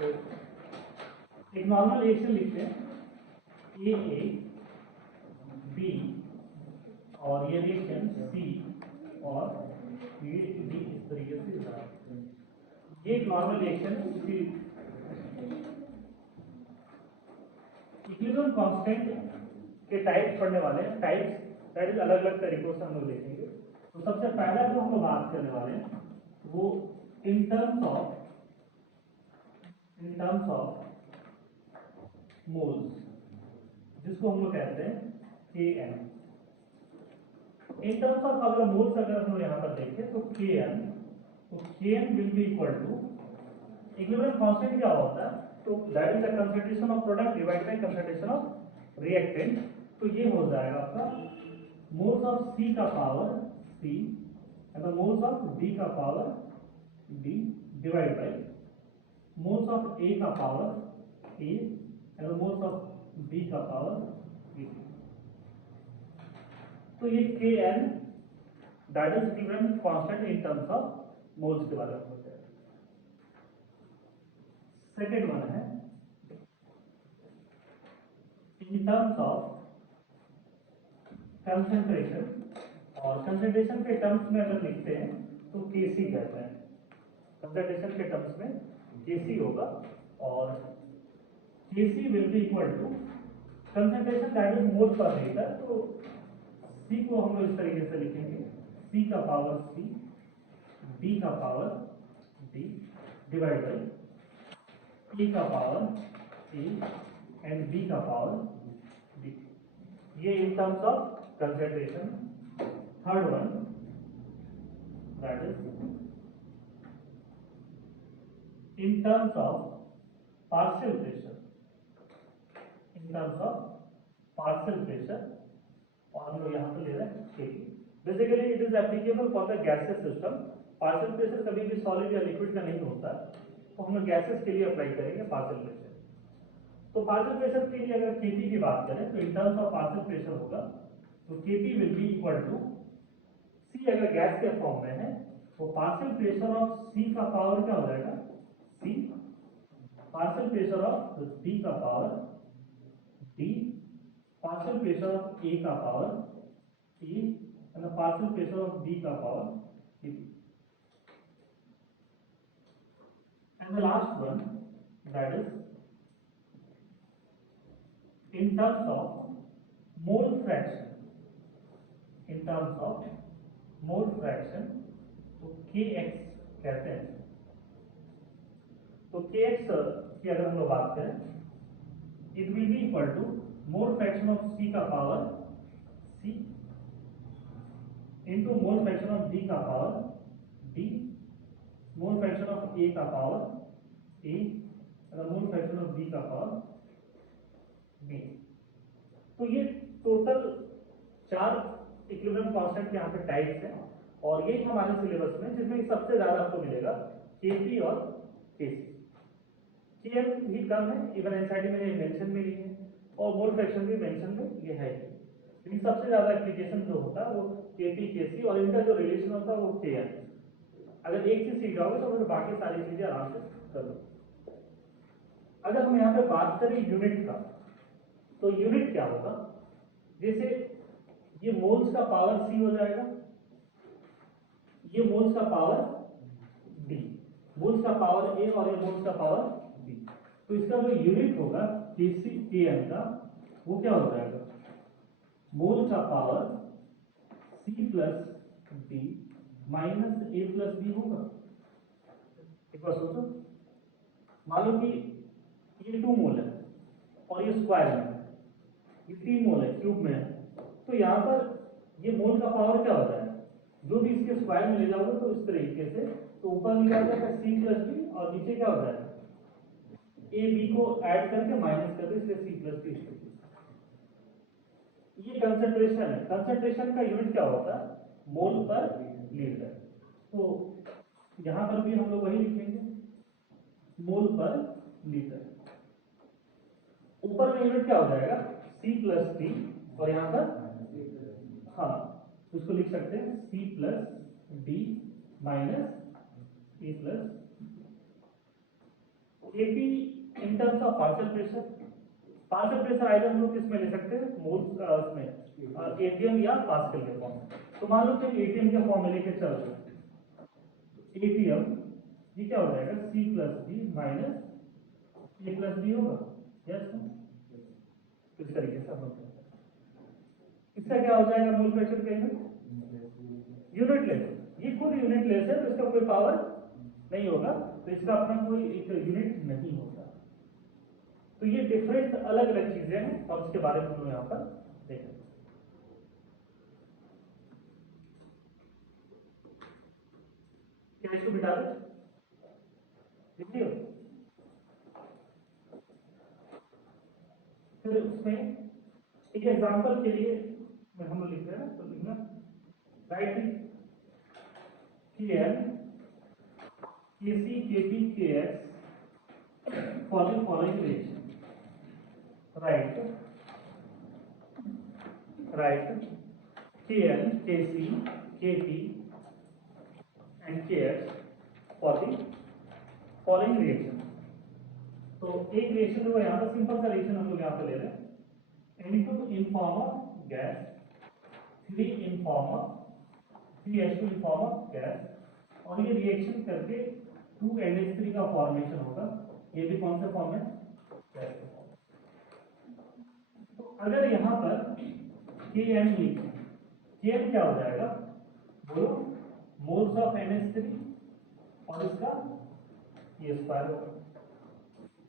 तो एक normal reaction लिखते हैं, ए बी और ये रिएक्शन सी और ये डी इस तरीके से जा, ये एक नॉर्मल रिएक्शन है। इसी इक्विलिब्रियम कांस्टेंट के टाइप्स पढ़ने वाले हैं। टाइप्स दैट इज अलग अलग तरीकों से हम लोग देखेंगे। तो सबसे पहला जो हम लोग बात करने वाले हैं वो इन टर्म्स ऑफ मोल्स, जिसको हम लोग कहते हैं Kn। इन टर्म्स ऑफ अगर मोल्स अगर हम लोग यहाँ पर देखें तो Kn will be equal to equilibrium constant क्या होता है, तो that is the concentration of product divided by concentration of reactant. तो ये हो जाएगा आपका मोल्स ऑफ C का power C and the moles of D का power D divide by moles of A का power A and the moles of B का power B। तो ये Kn that is equilibrium constant in terms of moles के बारे में होता है। सेकेंड वन है इन टर्म्स ऑफ कंसंट्रेशन, और कंसंट्रेशन के टर्म्स में अगर लिखते हैं तो Kc कहते हैं। कंसंट्रेशन के टर्म्स में Kc होगा और Kc will be equal to concentration that is mole per litre. तो C को हम लोग इस तरीके से लिखेंगे, C का पावर C, D का power D divide by E का पावर E एंड B का पावर D। ये इन terms of concentration. Third one that is in terms of partial pressure, in terms of partial pressure, और हम लोग यहाँ पर ले रहे हैं Kp। Basically it is applicable for the gases system. Partial pressure कभी भी सॉलिड या लिक्विड का नहीं होता, तो हम लोग गैसेस के लिए अप्लाई करेंगे पार्शियल प्रेशर। तो पार्शियल प्रेशर के लिए अगर Kp की बात करें तो in terms of partial pressure होगा तो Kp will be equal to C, अगर गैस के फॉर्म में है तो पार्शियल प्रेशर ऑफ C का पावर क्या हो जाएगा C, partial pressure of D का power D, partial pressure of A का power A and the partial pressure of B का power B। And the last one that is in terms of mole fraction, in terms of mole fraction तो Kx कहते हैं। तो Kx की अगर हम लोग बात करें, it will be equal to mole fraction of C का power C into mole fraction of D का power D, mole fraction of A का पावर A और mole fraction of B का पावर B। तो ये टोटल 4 इक्विलिब्रियम कांस्टेंट के यहाँ पे टाइप्स हैं, और ये हमारे सिलेबस में जिसमें सबसे ज्यादा आपको मिलेगा Kp और Kc। Km भी कम है, इवन एनसीईआरटी में ये मेंशन में नहीं है, और मोल फ्रैक्शन भी मेंशन में ये है। लेकिन सबसे ज्यादा एप्लीकेशन जो होता है वो Kp Kc, और इनका जो रिलेशन होता है वो Kn। अगर एक चीज सीख जाओगे तो फिर बाकी सारी चीजें आराम से कर लो। अगर हम यहाँ पे बात करें यूनिट का, तो यूनिट क्या होगा, जैसे ये मोल्स का पावर C हो जाएगा, ये मोल्स का पावर D, मोल्स का पावर A और ये मोल्स का पावर B। तो इसका जो यूनिट होगा Kc Kn का वो क्या हो जाएगा, मोल का power C plus D minus A plus B होगा। एक बार सोचो, मान लो कि ये 2 मोल है और ये स्क्वायर में है, ये 3 मोल है क्यूब में है, तो यहाँ पर ये मोल का पावर क्या होता है, जो भी इसके स्क्वायर में ले जाओगे तो इस तरीके से, तो ऊपर निकल जाएगा C प्लस B और नीचे क्या हो जाएगा A B को ऐड करके माइनस कर दो, इसलिए C प्लस B। ये कंसंट्रेशन है। कंसंट्रेशन का यूनिट क्या होता है, मोल पर लीटर। तो यहाँ पर भी हम लोग वही लिखेंगे, मोल पर लीटर। ऊपर में यूनिट क्या हो जाएगा C प्लस D, और यहाँ पर हाँ उसको लिख सकते हैं C plus D minus A plus. Kp in terms of partial pressure, partial pressure either हम लोग किसमें ले सकते हैं, मोल्स उसमें एटीएम या पास्कल के फॉर्म में। तो मान लो कि एटीएम के फॉर्म में लेके चल रहे हैं, एटीएम ये क्या हो जाएगा, C plus B minus A plus B होगा, यस नो। इस तरीके से हम लोग इसका क्या हो जाएगा, मोल फ्रैक्शन का यूनिटलेस, ये खुद यूनिटलेस है तो इसका कोई पावर नहीं होगा, तो इसका अपना कोई एक यूनिट नहीं होगा। तो ये डिफरेंट अलग अलग चीजें हैं और उसके बारे में हम लोग यहाँ पर देखेंगे। क्या इसको बिटा दे, देखिए फिर उसमें एक एग्जांपल के लिए हम लोग लिख रहे हैं ना, तो लिखना राइट के एन के सी के पी के x following relation, right kn kc kp and kx for the following reaction। तो एक रिएक्शन जो यहाँ पर सिंपल सा रिएक्शन हम लोग यहाँ पे ले रहे हैं, N2 in form of gas, 3 in form of CH2 in form of gas, और ये रिएक्शन करके 2NH3 का फॉर्मेशन होगा। ये भी कौन सा फॉर्म है, गैस। अगर यहाँ पर Kn लिखें, Kn क्या हो जाएगा, बोलो मोल्स ऑफ NH3 और इसका ये स्क्वायर होगा।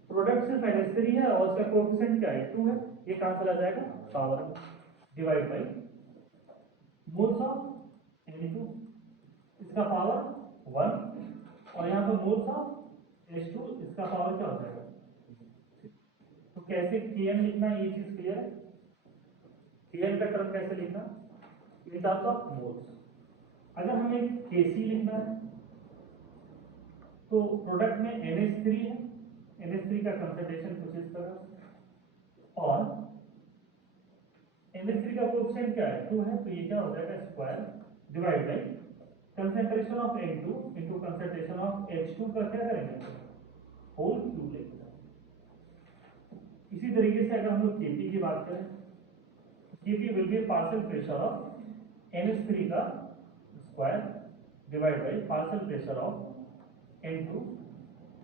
प्रोडक्ट सिर्फ NH3 है और इसका कोएफिशिएंट क्या है, 2 है, ये कैंसिल आ जाएगा, power divide by moles of N2, इसका पावर 1 और यहाँ पर मोल्स ऑफ H2, इसका पावर क्या हो जाएगा। तो कैसे Kn लिखना है, ये चीज क्लियर है। Kn का टर्म कैसे लिखना, इन टर्म्स ऑफ मोल्स। अगर हमें Kc लिखना है तो प्रोडक्ट में NH3 है, NH3 का कंसंट्रेशन कुछ इस तरह और NH3 का कोएफिशिएंट क्या है, 2 है, तो ये क्या हो जाएगा, square divide by concentration of N2 into concentration of H2 का क्या करेंगे, होल क्यूब लेंगे। इसी तरीके से अगर हम लोग Kp की बात करें, Kp will be partial pressure of NH3 का square divide by partial pressure of N2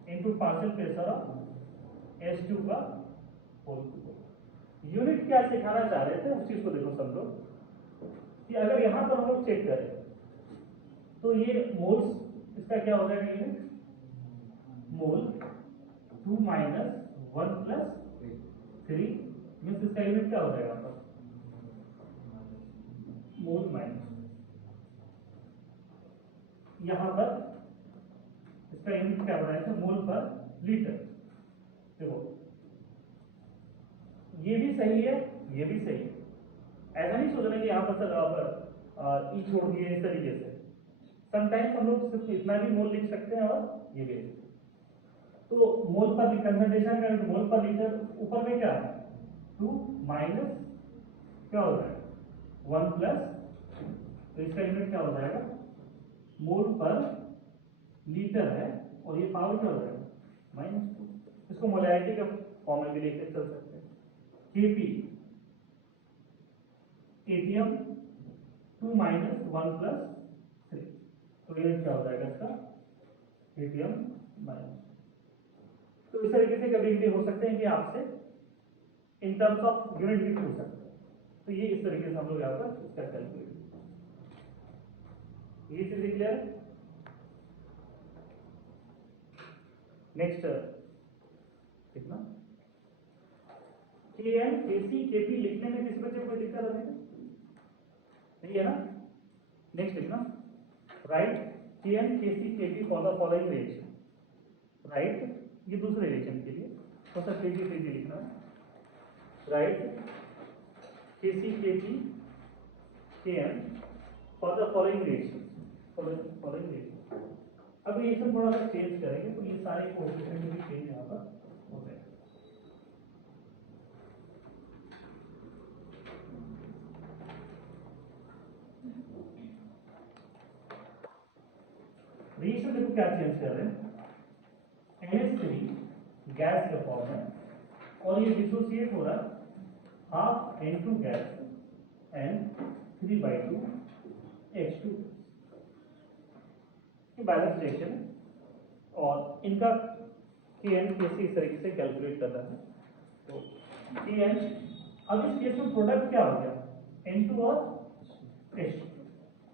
into partial pressure of H2 का होल क्यूब। यूनिट क्या सिखाना चाह रहे थे उस चीज को देखो सब लोग, कि अगर यहाँ पर हम लोग चेक करें तो ये मोल्स, इसका क्या हो जाएगा यूनिट, मोल 2 माइनस 1 प्लस 3 मीन्स इसका यूनिट क्या हो जाएगा आपका, मोल माइनस, यहां पर इसका यूनिट क्या बनाया, मोल पर लीटर। देखो ये भी सही है, ये भी सही है, ऐसा नहीं सोचना कि यहाँ पर सर आप ई छोड़ दिए इस तरीके से। समटाइम्स हम लोग सिर्फ इतना भी मोल लिख सकते हैं और ये भी। तो मोल पर कंसंट्रेशन का मोल पर लीटर, ऊपर में क्या है 2 माइनस क्या हो जाएगा 1 प्लस, तो इसका यूनिट क्या हो जाएगा, मोल पर लीटर है और ये पावर क्या हो जाएगा -2। इसको मोलैरिटी का फॉर्म में भी लेकर चल सकते हैं, Kp एटीएम 2 माइनस 1 प्लस 3, तो ये क्या हो जाएगा इसका एटीएम माइनस। तो इस तरीके से कभी भी हो सकते हैं कि आपसे इन टर्म्स ऑफ यूनिट भी पूछ सकते हैं, तो ये इस तरीके से हम लोग यहाँ पर इसका कैलकुलेट, ये चीजें क्लियर है। नेक्स्ट कितना Kn Kc Kp लिखने में किसी बच्चे को कोई दिक्कत नहीं है ना। नेक्स्ट लिखना, right Kn Kc Kp for the following reaction, right ये दूसरे रिएक्शन के लिए तो सर Kg लिखना है, right Kc Kp Kn for the following reaction, following reaction. अब रिएक्शन थोड़ा सा चेंज करेंगे तो ये सारे कोएफिशिएंट भी चेंज यहाँ पर हो जाएगा। रिएक्शन देखो क्या चेंज कर रहे हैं, NH3 गैस के फॉर्म में, और ये डिसोसिएट हो रहा है half N2 gas and 3/2 H2 ये बैलेंस रिएक्शन है, और इनका Kn कैसे इस तरीके से कैलकुलेट कर रहा है। तो Kn, अब इस केस में प्रोडक्ट क्या हो गया N2 और H2,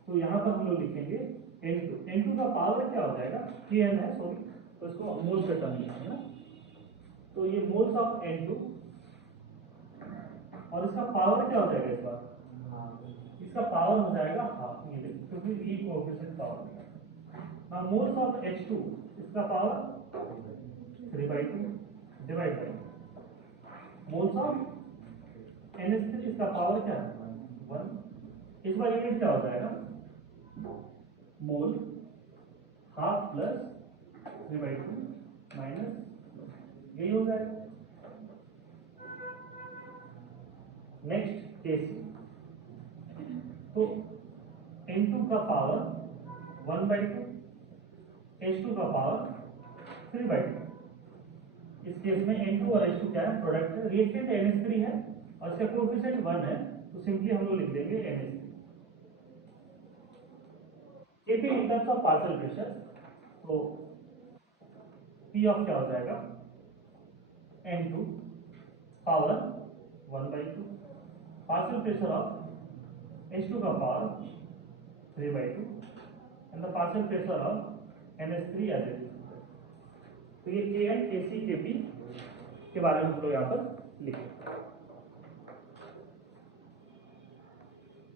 तो यहाँ पर हम लोग लिखेंगे N2 का पावर क्या हो जाएगा, Kn है सॉरी, तो इसको मोल्स का टर्म लिखेंगे ना, तो ये मोल्स ऑफ N2 और इसका पावर क्या हो जाएगा इस बार, इसका पावर हो जाएगा हाफ, ये देखो क्योंकि ये कोएफिशिएंट पावर है। now moles of H2 इसका power 3/2 divide by moles of NH3 इसका पावर क्या है 1, इस बार यूनिट क्या हो जाएगा मोल हाफ प्लस 3/2 माइनस, यही हो जाएगा। नेक्स्ट केस, तो N2 का पावर 1/2, H2 का पावर 3/2, इस केस में N2 और H2 क्या है प्रोडक्ट है, रिएक्टेंट NH3 है और इसका कोएफिशिएंट 1 है, तो सिंपली हम लोग लिख देंगे NH3। Kp in terms of partial pressure, तो P ऑफ क्या हो जाएगा N2 power 1/2, partial pressure of H2 का power 3/2 and the partial pressure of NH3 as it is. तो ये Kn, Kc, Kp के बारे में हम लोग यहाँ पर लिखें।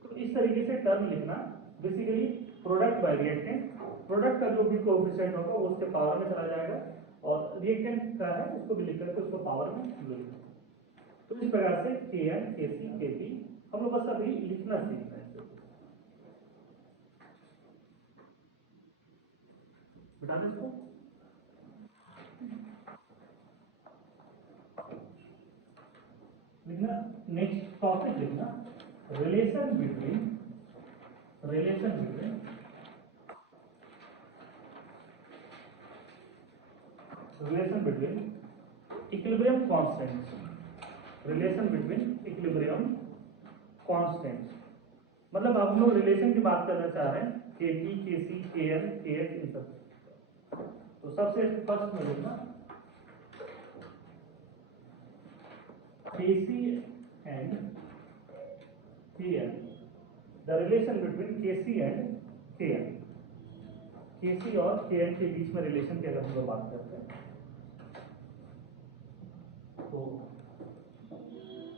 तो इस तरीके से टर्म लिखना, basically product bye reactant, product का जो भी कोएफिशिएंट होगा वो उसके पावर में चला जाएगा, और रिएक्टेंट का है उसको भी लिख करके उसको पावर में लिखें। तो इस प्रकार से Kn, Kc, Kp हम लोग बस अभी लिखना सीखना है। बता दें इसको, लिखना, नेक्स्ट टॉपिक लिखना relation between equilibrium constants, relation between equilibrium constants, मतलब अब हम लोग रिलेशन की बात करना चाह रहे हैं Kp, Kc, Kn, Kh इन सब। तो सबसे फर्स्ट में लिखना Kc and Kn, the relation between Kc and Kn, Kc और Kn के बीच में रिलेशन की अगर हम लोग बात करते हैं तो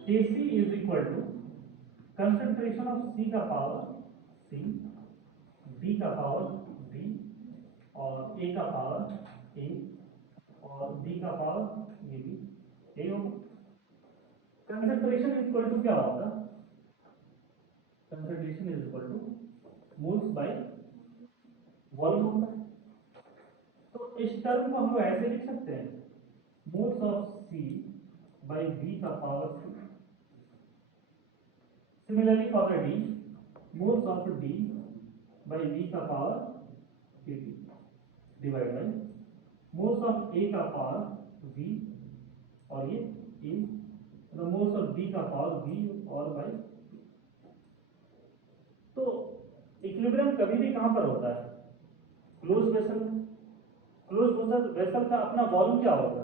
Kc is equal to concentration of C का पावर C, B का पावर B और A का पावर A और B का पावर ये भी A होगा। कंसंट्रेशन इज इक्वल टू क्या होगा, concentration is equal two moles by volume होता है। तो इस टर्म को हम लोग ऐसे लिख सकते हैं moles of C by B का power C। Similarly for D, moles of D by B का power Kp divide by moles of A का पावर V और ये A, मोल्स ऑफ B का पावर V और बाय। तो equilibrium कभी भी कहां पर होता है, क्लोज वेसल में। क्लोज वेसल का अपना वॉल्यूम क्या होगा,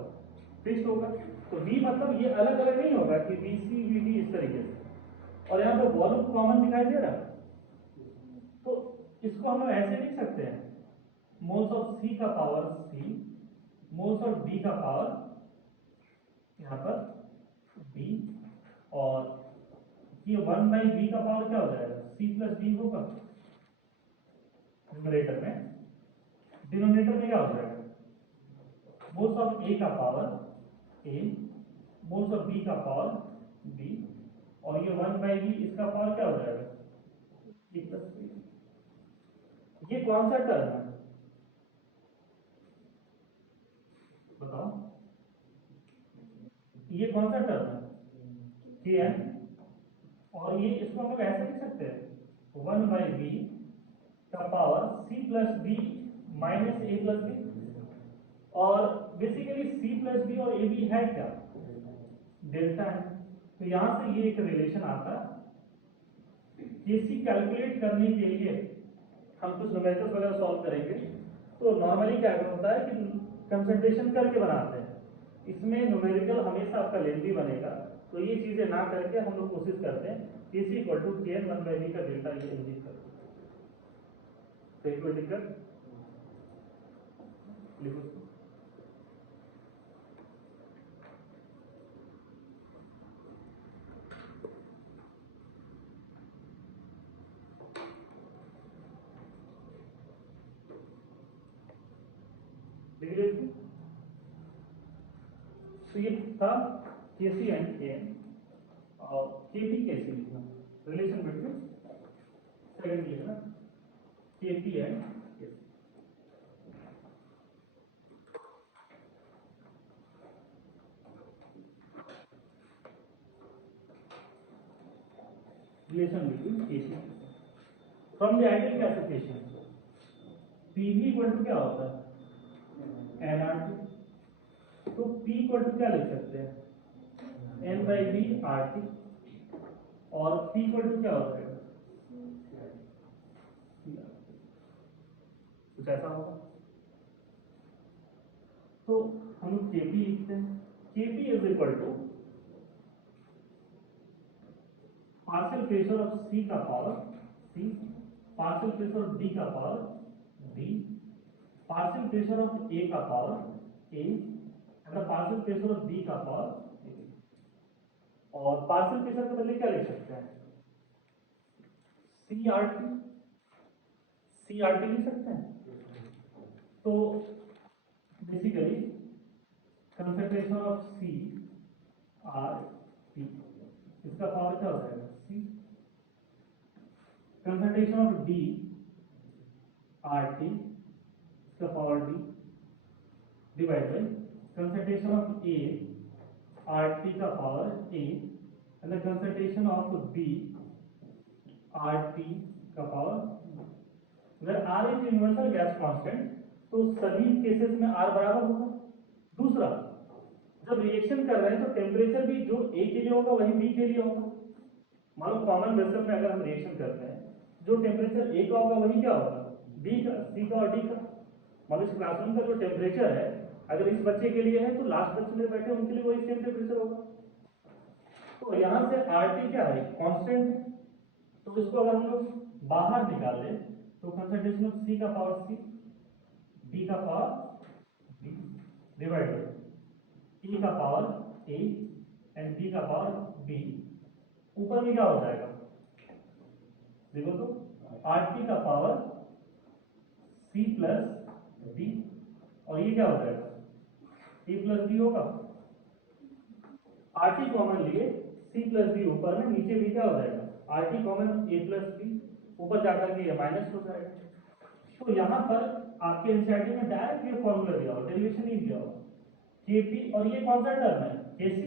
फिक्स्ड होगा। तो V मतलब ये अलग अलग नहीं होगा कि VC VD इस तरीके से, और यहाँ पे वॉल्यूम कॉमन दिखाई दे रहा है, तो इसको हम लोग ऐसे लिख सकते हैं मोल्स ऑफ C का power C, moles of D का पावर यहाँ पर B, और ये 1/B का पावर क्या हो जाएगा C प्लस D होगा न्यूमरेटर में, डिनोमिनेटर में क्या हो जाएगा मोल्स ऑफ A का power A, moles of B का पावर B, और ये 1/B इसका पावर क्या हो जाएगा C प्लस D। ये कौन सा टर्म है बताओ, ये कौन सा टर्म है Kn, और ये इसको हम लोग ऐसे लिख सकते हैं 1/B का power C plus B minus A plus B, और बेसिकली सी प्लस बी और ए बी है क्या, डेल्टा है। तो यहां से ये एक रिलेशन आता है। केसी कैलकुलेट करने के लिए हम कुछ न्यूमेरिकल्स वगैरह सॉल्व करेंगे। तो नॉर्मली क्या होता है कि कंसंट्रेशन करके बनाते हैं, इसमें न्यूमेरिकल हमेशा आपका लेंथी बनेगा। तो ये चीजें ना करके हम लोग कोशिश करते हैं केसी equal to K N one by B का डेल्टा ये इंजीत करते हैं। कोई दिक्कत लिखो। तो ये था केसी एंड के एन और केपी कैसे लिखना, रिलेशन बिटवीन सेकंड लिखना Kp and Kc. Relation between Kc from the ideal classification PV equal to क्या होता है एनआरटी। तो पी इक्वल टू क्या लिख सकते हैं N by B R T और पी इक्वल टू क्या होता है कुछ ऐसा होगा। तो हम लोग केपी लिखते हैं, KP is equal to partial pressure of C का power C, partial pressure of D का power D, partial pressure of A का power A and partial pressure of B का पावर ए। और पार्शियल प्रेशर के बदले क्या लिख सकते हैं C R T, C R T लिख सकते हैं। तो basically concentration of C R T इसका पावर क्या हो जाएगा C, concentration of D R T इसका power D divide by concentration of A R T का power A and the concentration of B R T का power. अगर R is universal gas constant तो सभी cases में are बराबर होगा। दूसरा, जब रिएक्शन कर रहे हैं तो टेम्परेचर भी जो ए के लिए होगा वही बी के लिए होगा। मान लो कॉमन वेसल में अगर हम रिएक्शन करते हैं जो टेम्परेचर ए का होगा वही क्या होगा बी का, सी का और डी का। मान लो इस क्लासरूम का जो टेम्परेचर है अगर इस बच्चे के लिए है तो लास्ट बच्चे में बैठे उनके लिए वही सेम टेम्परेचर होगा। तो यहां से आर टी क्या है कांस्टेंट है। तो इसको अगर हम लोग बाहर निकाल लें तो कंसंट्रेशन ऑफ सी का पावर सी, डी का power D divide by E का पावर ए एंड बी का पावर बी। ऊपर में क्या हो जाएगा देखो तो आर टी का पावर सी प्लस डी और ये क्या हो जाएगा ए प्लस बी होगा। आर टी कॉमन लिए सी प्लस बी ऊपर में, नीचे भी क्या हो जाएगा R T common A plus B, ऊपर जाकर के ये माइनस हो जाएगा। तो यहाँ पर आपके एनसीईआरटी में डायरेक्ट ये फॉर्मूला दिया हो, डेरिवेशन नहीं दिया हो। केपी और ये कौन सा टर्म है केसी,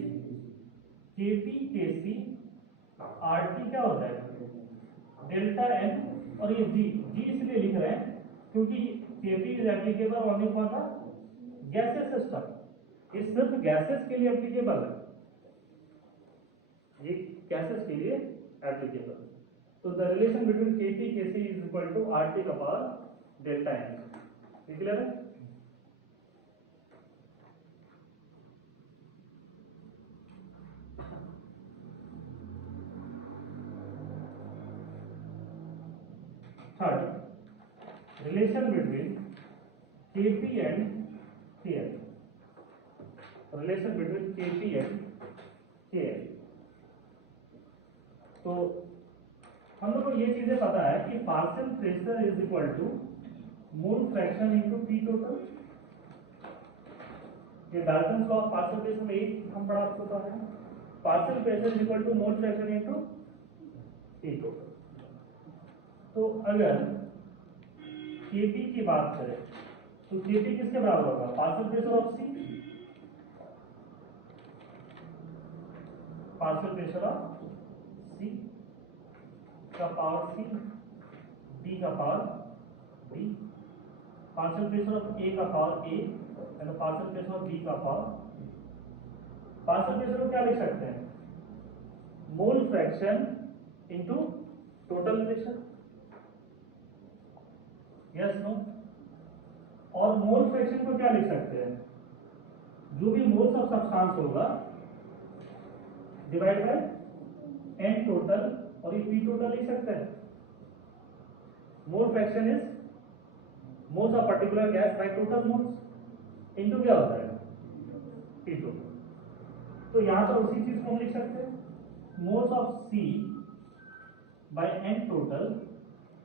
केपी केसी आर टी क्या हो जाएगा डेल्टा एन और ये जी, जी इसलिए लिख रहे हैं क्योंकि KP is applicable only for the gases system, ये सिर्फ गैसेस के लिए एप्लीकेबल है, ये गैसेस के लिए एप्लीकेबल। तो the relation between KP KC is equal to R T का पावर डेल्टा एन। क्लियर है। Third, relation between KP and KL, relation between KP and KL. तो हम लोग को ये चीजें पता है कि partial pressure is equal to mole fraction into P total. ये Dalton law of partial pressure में एक हम पढ़ा चुका है, partial pressure is equal to mole fraction into P total. तो अगर केपी की बात करें तो केपी किसके बराबर होगा partial pressure of C, partial pressure of C का पावर सी, डी का power D, partial pressure of A का power A and partial fraction of B का पावर। पार्शियल फ्रैक्शन को क्या लिख सकते हैं, mole fraction into total fraction, yes no. और मोल फ्रैक्शन को क्या लिख सकते हैं, जो भी मोल्स ऑफ सब्सटेंस होगा डिवाइड बाय एन टोटल, और ये पी टोटल लिख सकते हैं। Mole fraction is moles of particular gas by total moles into क्या होता है, पी टोटल। तो यहां पर उसी चीज को हम लिख सकते हैं, moles of C by N total,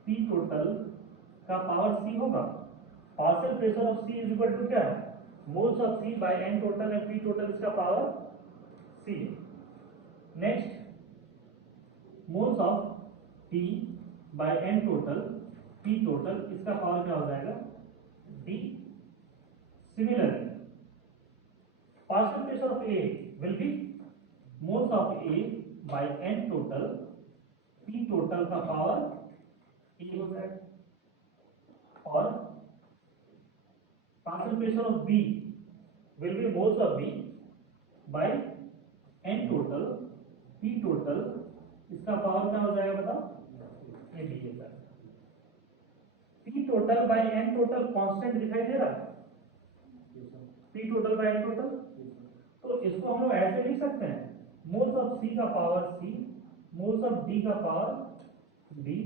P total का पावर सी होगा। Partial pressure of C is equal to क्या है, moles of C by N total and P total इसका power C. Next moles of T by N total, P total इसका power क्या हो जाएगा, D. Similarly partial pressure of A will be moles of A by N total, P total का power ए हो जाएगा। और partial pressure of B will be moles of B by N total, P total इसका power क्या हो जाएगा बताओ, ये डी हो जाएगा। P total by N total constant दिखाई दे रहा है, P total by N total. तो इसको हम लोग ऐसे लिख सकते हैं, मोल्स ऑफ सी का power C, moles of D का power D,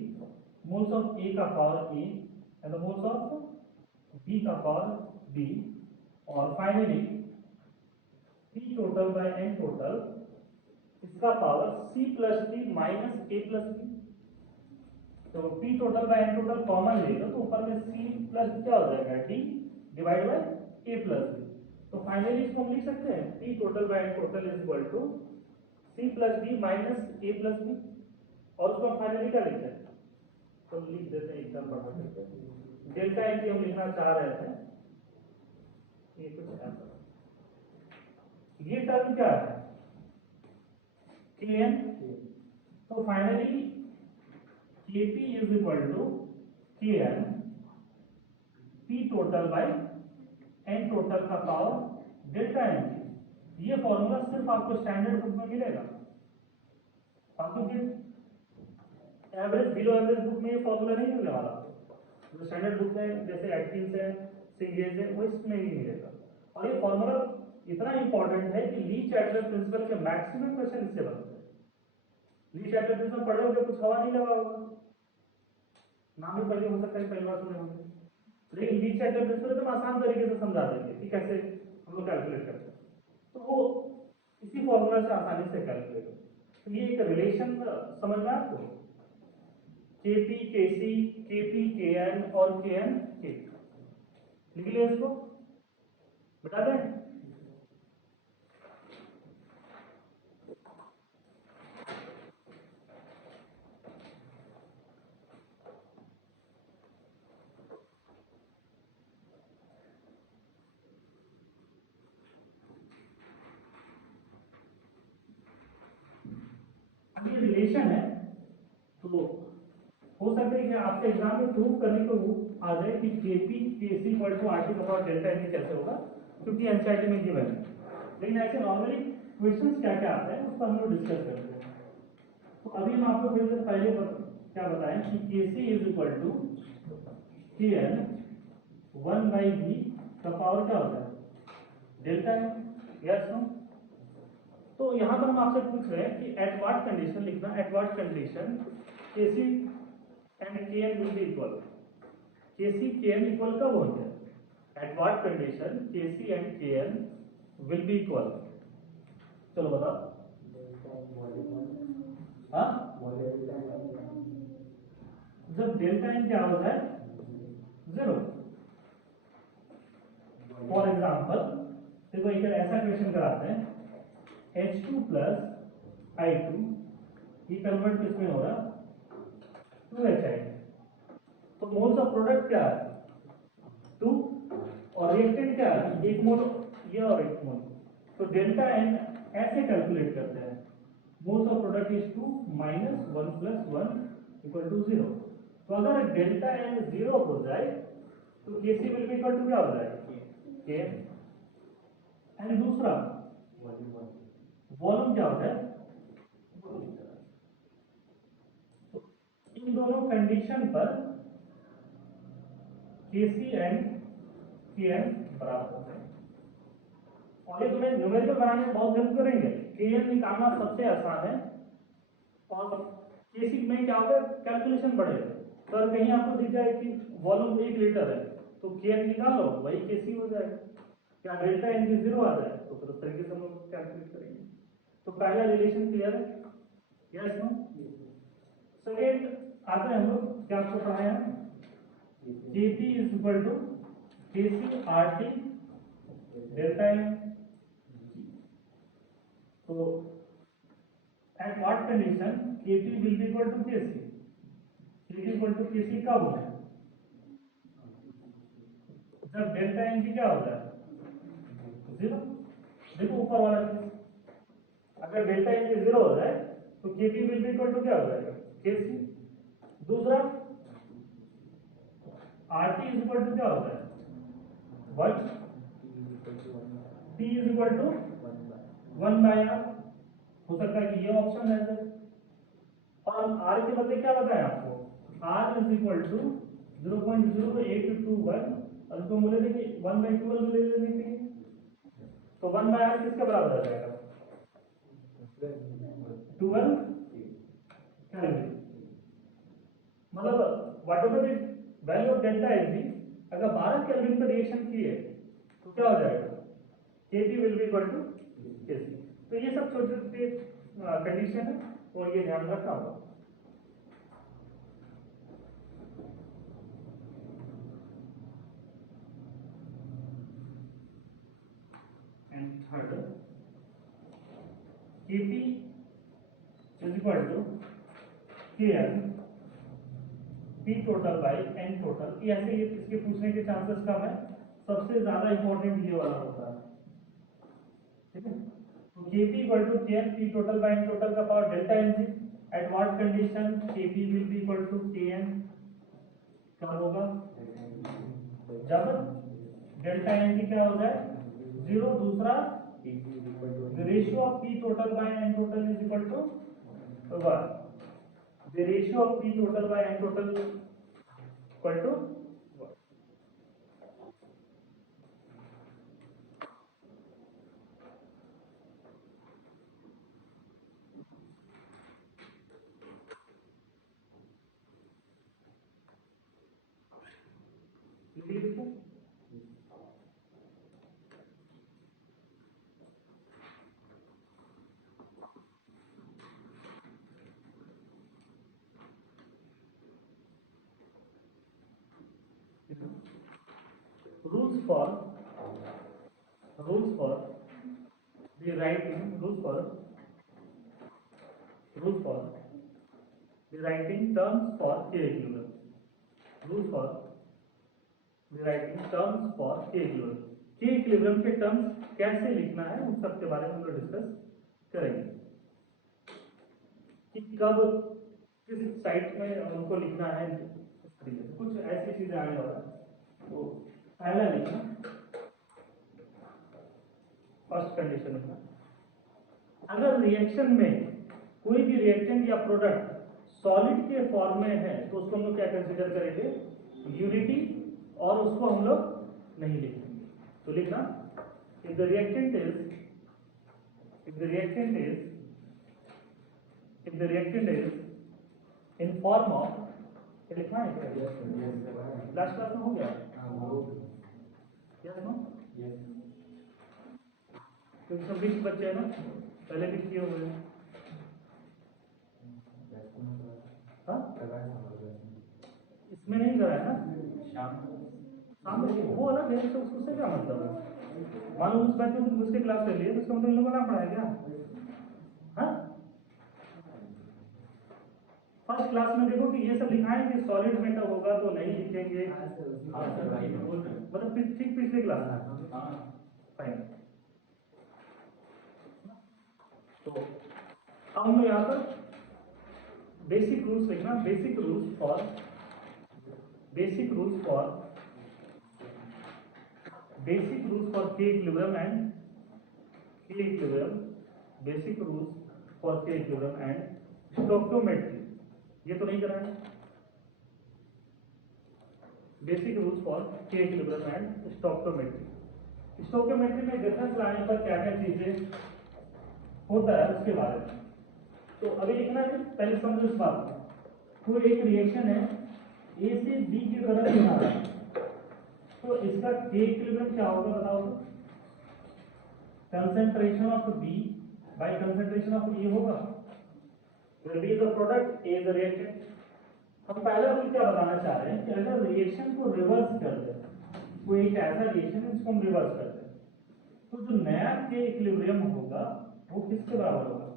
moles of A का power A and moles of B का पावर बी। और finally P total by N total इसका power C plus D minus A plus B. तो P total by N total common ले लो तो ऊपर में सी प्लस क्या हो जाएगा, D divide by A plus B. तो फाइनली इसको हम लिख सकते हैं, P total by N total is equal to C plus D minus A plus B. और उसको हम फाइनली क्या लिखते हैं, तो लिख देते हैं एकदम बढ़ा करके, डेल्टा एन की हम लिखना चाह रहे थे, ये कुछ ऐसा। ये टर्म क्या है, के एन। तो finally K P is equal to K N, P total by N total का पावर डेल्टा एन। ये फॉर्मूला सिर्फ आपको स्टैंडर्ड बुक में मिलेगा, आपको एवरेज बिलो एवरेज बुक में ये फॉर्मूला नहीं मिलने वाला। जो स्टैंडर्ड बुक है जैसे एटकिंस है, सिंगेज है, वो इसमें ही मिलेगा। और ये फॉर्मूला इतना इंपॉर्टेंट है कि ली चैटलर प्रिंसिपल के मैक्सिमम क्वेश्चन इससे बनते हैं। ली चैटलर प्रिंसिपल पढ़े होंगे, कुछ हवा नहीं लगा होगा, नाम भी पहले हो सकता है पहली बार सुने होंगे, लेकिन ली चैटलर प्रिंसिपल एकदम आसान तरीके से समझा देंगे कि कैसे हम लोग कैलकुलेट करते हैं। तो वो इसी फॉर्मूला से आसानी से कैलकुलेट हो। तो ये एक रिलेशन समझ में आपको, केपी केसी, केपी केएन और केएन के, लिख लिया इसको, बता दें। ये रिलेशन है, तो हो सकता है कि आपके एग्जाम में प्रूव करने को आ जाए कि Kp Kc equal to RT का पावर डेल्टा एन कैसे होगा, क्योंकि एनसीईआरटी में गिवन है। लेकिन ऐसे नॉर्मली क्वेश्चंस क्या क्या आते हैं उसको हम लोग डिस्कस करते हैं। तो अभी हम आपको फिर से पहले क्या बताएं कि केसी is equal to K N 1 by we का पावर क्या होता है, डेल्टा एन, यस नो। तो यहाँ पर हम आपसे पूछ रहे हैं कि एट व्हाट कंडीशन लिखना, at what condition Kc and Kn will be equal, Kc Kn equal कब होंगे, at what condition Kc and Kn will be equal. चलो बताओ, हाँ जब डेल्टा एन क्या हो जाए, 0। फॉर एग्जाम्पल देखो एक ऐसा क्वेश्चन कराते हैं, H2 प्लस I2 ये कन्वर्ट किसमें हो रहा, 2HI। तो मोल्स ऑफ प्रोडक्ट क्या है, 2, और रिएक्टेंट क्या है, 1 मोल ये और 1 मोल। तो डेल्टा एन ऐसे कैलकुलेट करते हैं, moles of product is 2 minus 1 plus 1 equal to 0। तो अगर डेल्टा एन 0 हो जाए तो Kc will be equal to क्या हो जाएगा, के। एंड दूसरा वॉल्यूम क्या होता है। तो इन दोनों कंडीशन पर Kc एंड Kn बराबर होते हैं। और ये तुम्हें न्यूमेरिकल बनाने में बहुत हेल्प करेंगे। Kn निकालना सबसे आसान है और Kc में क्या होगा, कैलकुलेशन बढ़ेगा। तो अगर कहीं आपको दिख जाए कि वॉल्यूम 1 लीटर है तो Kn निकाल लो, वही Kc हो जाएगा। क्या डेल्टा एन 0 आ जाए तो फिर उस तरीके से हम लोग कैलकुलेट करेंगे। तो पहला रिलेशन क्लियर है, यस नो। सेकेंड आते हैं हम लोग, क्या आपको पढ़ाया है, Kp is equal to Kc RT delta N. तो at what condition Kp will be equal to Kc। Kp equal to Kc कब होगा, जब डेल्टा एन क्या हो जाए 0। देखो ऊपर वाला केस, अगर डेल्टा एन 0 हो जाए तो Kp will be equal to क्या हो जाएगा Kc। दूसरा RT इज इक्वल टू क्या होता है 1, T is equal to 1/r। हो सकता है कि ये ऑप्शन है सर। और हम R के बदले क्या बताएं आपको, R इज इक्वल टू 0.0821 और इसको बोले थे कि 1/12 ले लेने के लिए, तो 1/r किसके बराबर आ जाएगा 12 केल्विन। मतलब what ever the value of delta H, अगर 12 केल्विन पर रिएक्शन किए तो क्या हो जाएगा Kp will be equal to Kc। तो ये सब छोटे छोटे कंडीशन है और ये ध्यान रखना होगा। And third Kp is equal to Kn P total by N total. ये ऐसे इसके पूछने के चांसेस कम है, सबसे ज्यादा इंपॉर्टेंट ये वाला होता है, ठीक है। तो Kp equal to Kn P total by N total का power delta Nc। At what condition Kp will be equal to Kn, क्या होगा जब डेल्टा Nc क्या हो जाए 0। दूसरा ratio of P total by N total is equal to 1। The ratio of P total by N total equal to what? Rules for the writing, rules for the writing terms for K equivalent. Rules for the writing terms for K equivalent. K equivalent के terms कैसे लिखना है उन सब के बारे में हम लोग डिस्कस करेंगे कि कब किस साइट में उनको लिखना है, कुछ ऐसी चीजें आने वाला है। तो पहला लिखना, फर्स्ट कंडीशन लिखना, अगर रिएक्शन में कोई भी रिएक्टेंट या प्रोडक्ट सॉलिड के फॉर्म में है तो उसको हम लोग क्या कंसीडर करेंगे यूनिटी, और उसको हम लोग नहीं लिखेंगे। तो लिखना if the reactant is in form of, क्या लिखना है लास्ट क्लास में हो गया यस नो, क्योंकि सब 20 बच्चे हैं ना, पहले भी किए हुए हैं। हाँ इसमें नहीं करा है ना, शाम में वो अलग है, तो उससे क्या मतलब है। मान लो उस बच्चे को उसके क्लास ले लिए तो उसको हम लोग को ना पढ़ाया क्या, हाँ फर्स्ट क्लास में देखो कि ये सब लिखा है कि सॉलिड में कब होगा तो नहीं लिखेंगे, मतलब ठीक पिछले क्लास में। फाइन, तो अब हम लोग यहाँ पर बेसिक रूल्स लिखना, basic rules for K equilibrium and K equilibrium, basic rules for K equilibrium and stoichiometry. ये तो नहीं करा है. Basic rules for K equilibrium and stoichiometry. Stoichiometry में डिफरेंस लाने पर क्या क्या चीजें होता है उसके बारे में. तो अभी लिखना है, पहले समझो इस बात को. कोई एक रिएक्शन है ए से बी की तरफ जा रहा है, तो इसका K इक्विलिब्रियम क्या होगा बताओ तो. Concentration of B by concentration of A होगा. B is the product, A is the reactant. हम पहला रूल क्या बताना चाह रहे हैं कि अगर रिएक्शन को रिवर्स कर दे, कोई एक ऐसा रिएक्शन है जिसको हम रिवर्स कर दे, तो जो नया K इक्विलिब्रियम होगा वो किसके बराबर होगा.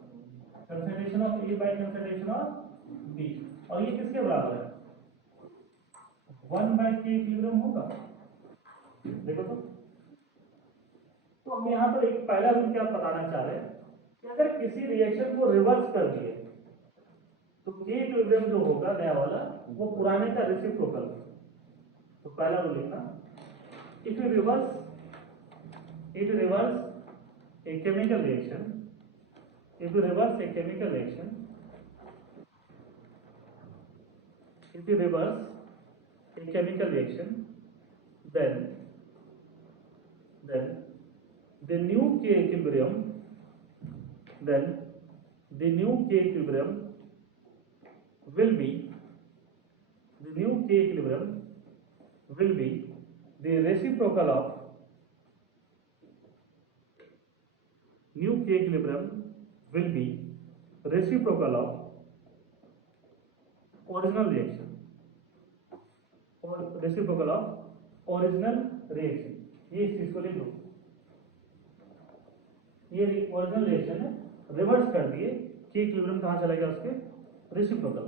Concentration of A by concentration of B. और ये किसके बराबर है, 1 बाय K इक्विलिब्रियम होगा. देखो तो हम यहाँ पर एक पहला रूल क्या बताना चाह रहे हैं कि अगर किसी रिएक्शन को रिवर्स कर दिए तो K इक्विलिब्रियम जो होगा नया वाला वो पुराने का रेसिप्रोकल. तो पहला रूल लिखना, if you reverse a chemical reaction, if you reverse a chemical reaction, if you reverse a chemical reaction, then the new K equilibrium, then the new K equilibrium will be, the new K equilibrium will be the reciprocal of, new K equilibrium will be reciprocal of original reaction, or reciprocal of original reaction. ये इस चीज को लिख लो. ये original reaction है, reverse कर दिए, K equilibrium कहां चला गया उसके रेसिप्रोकल.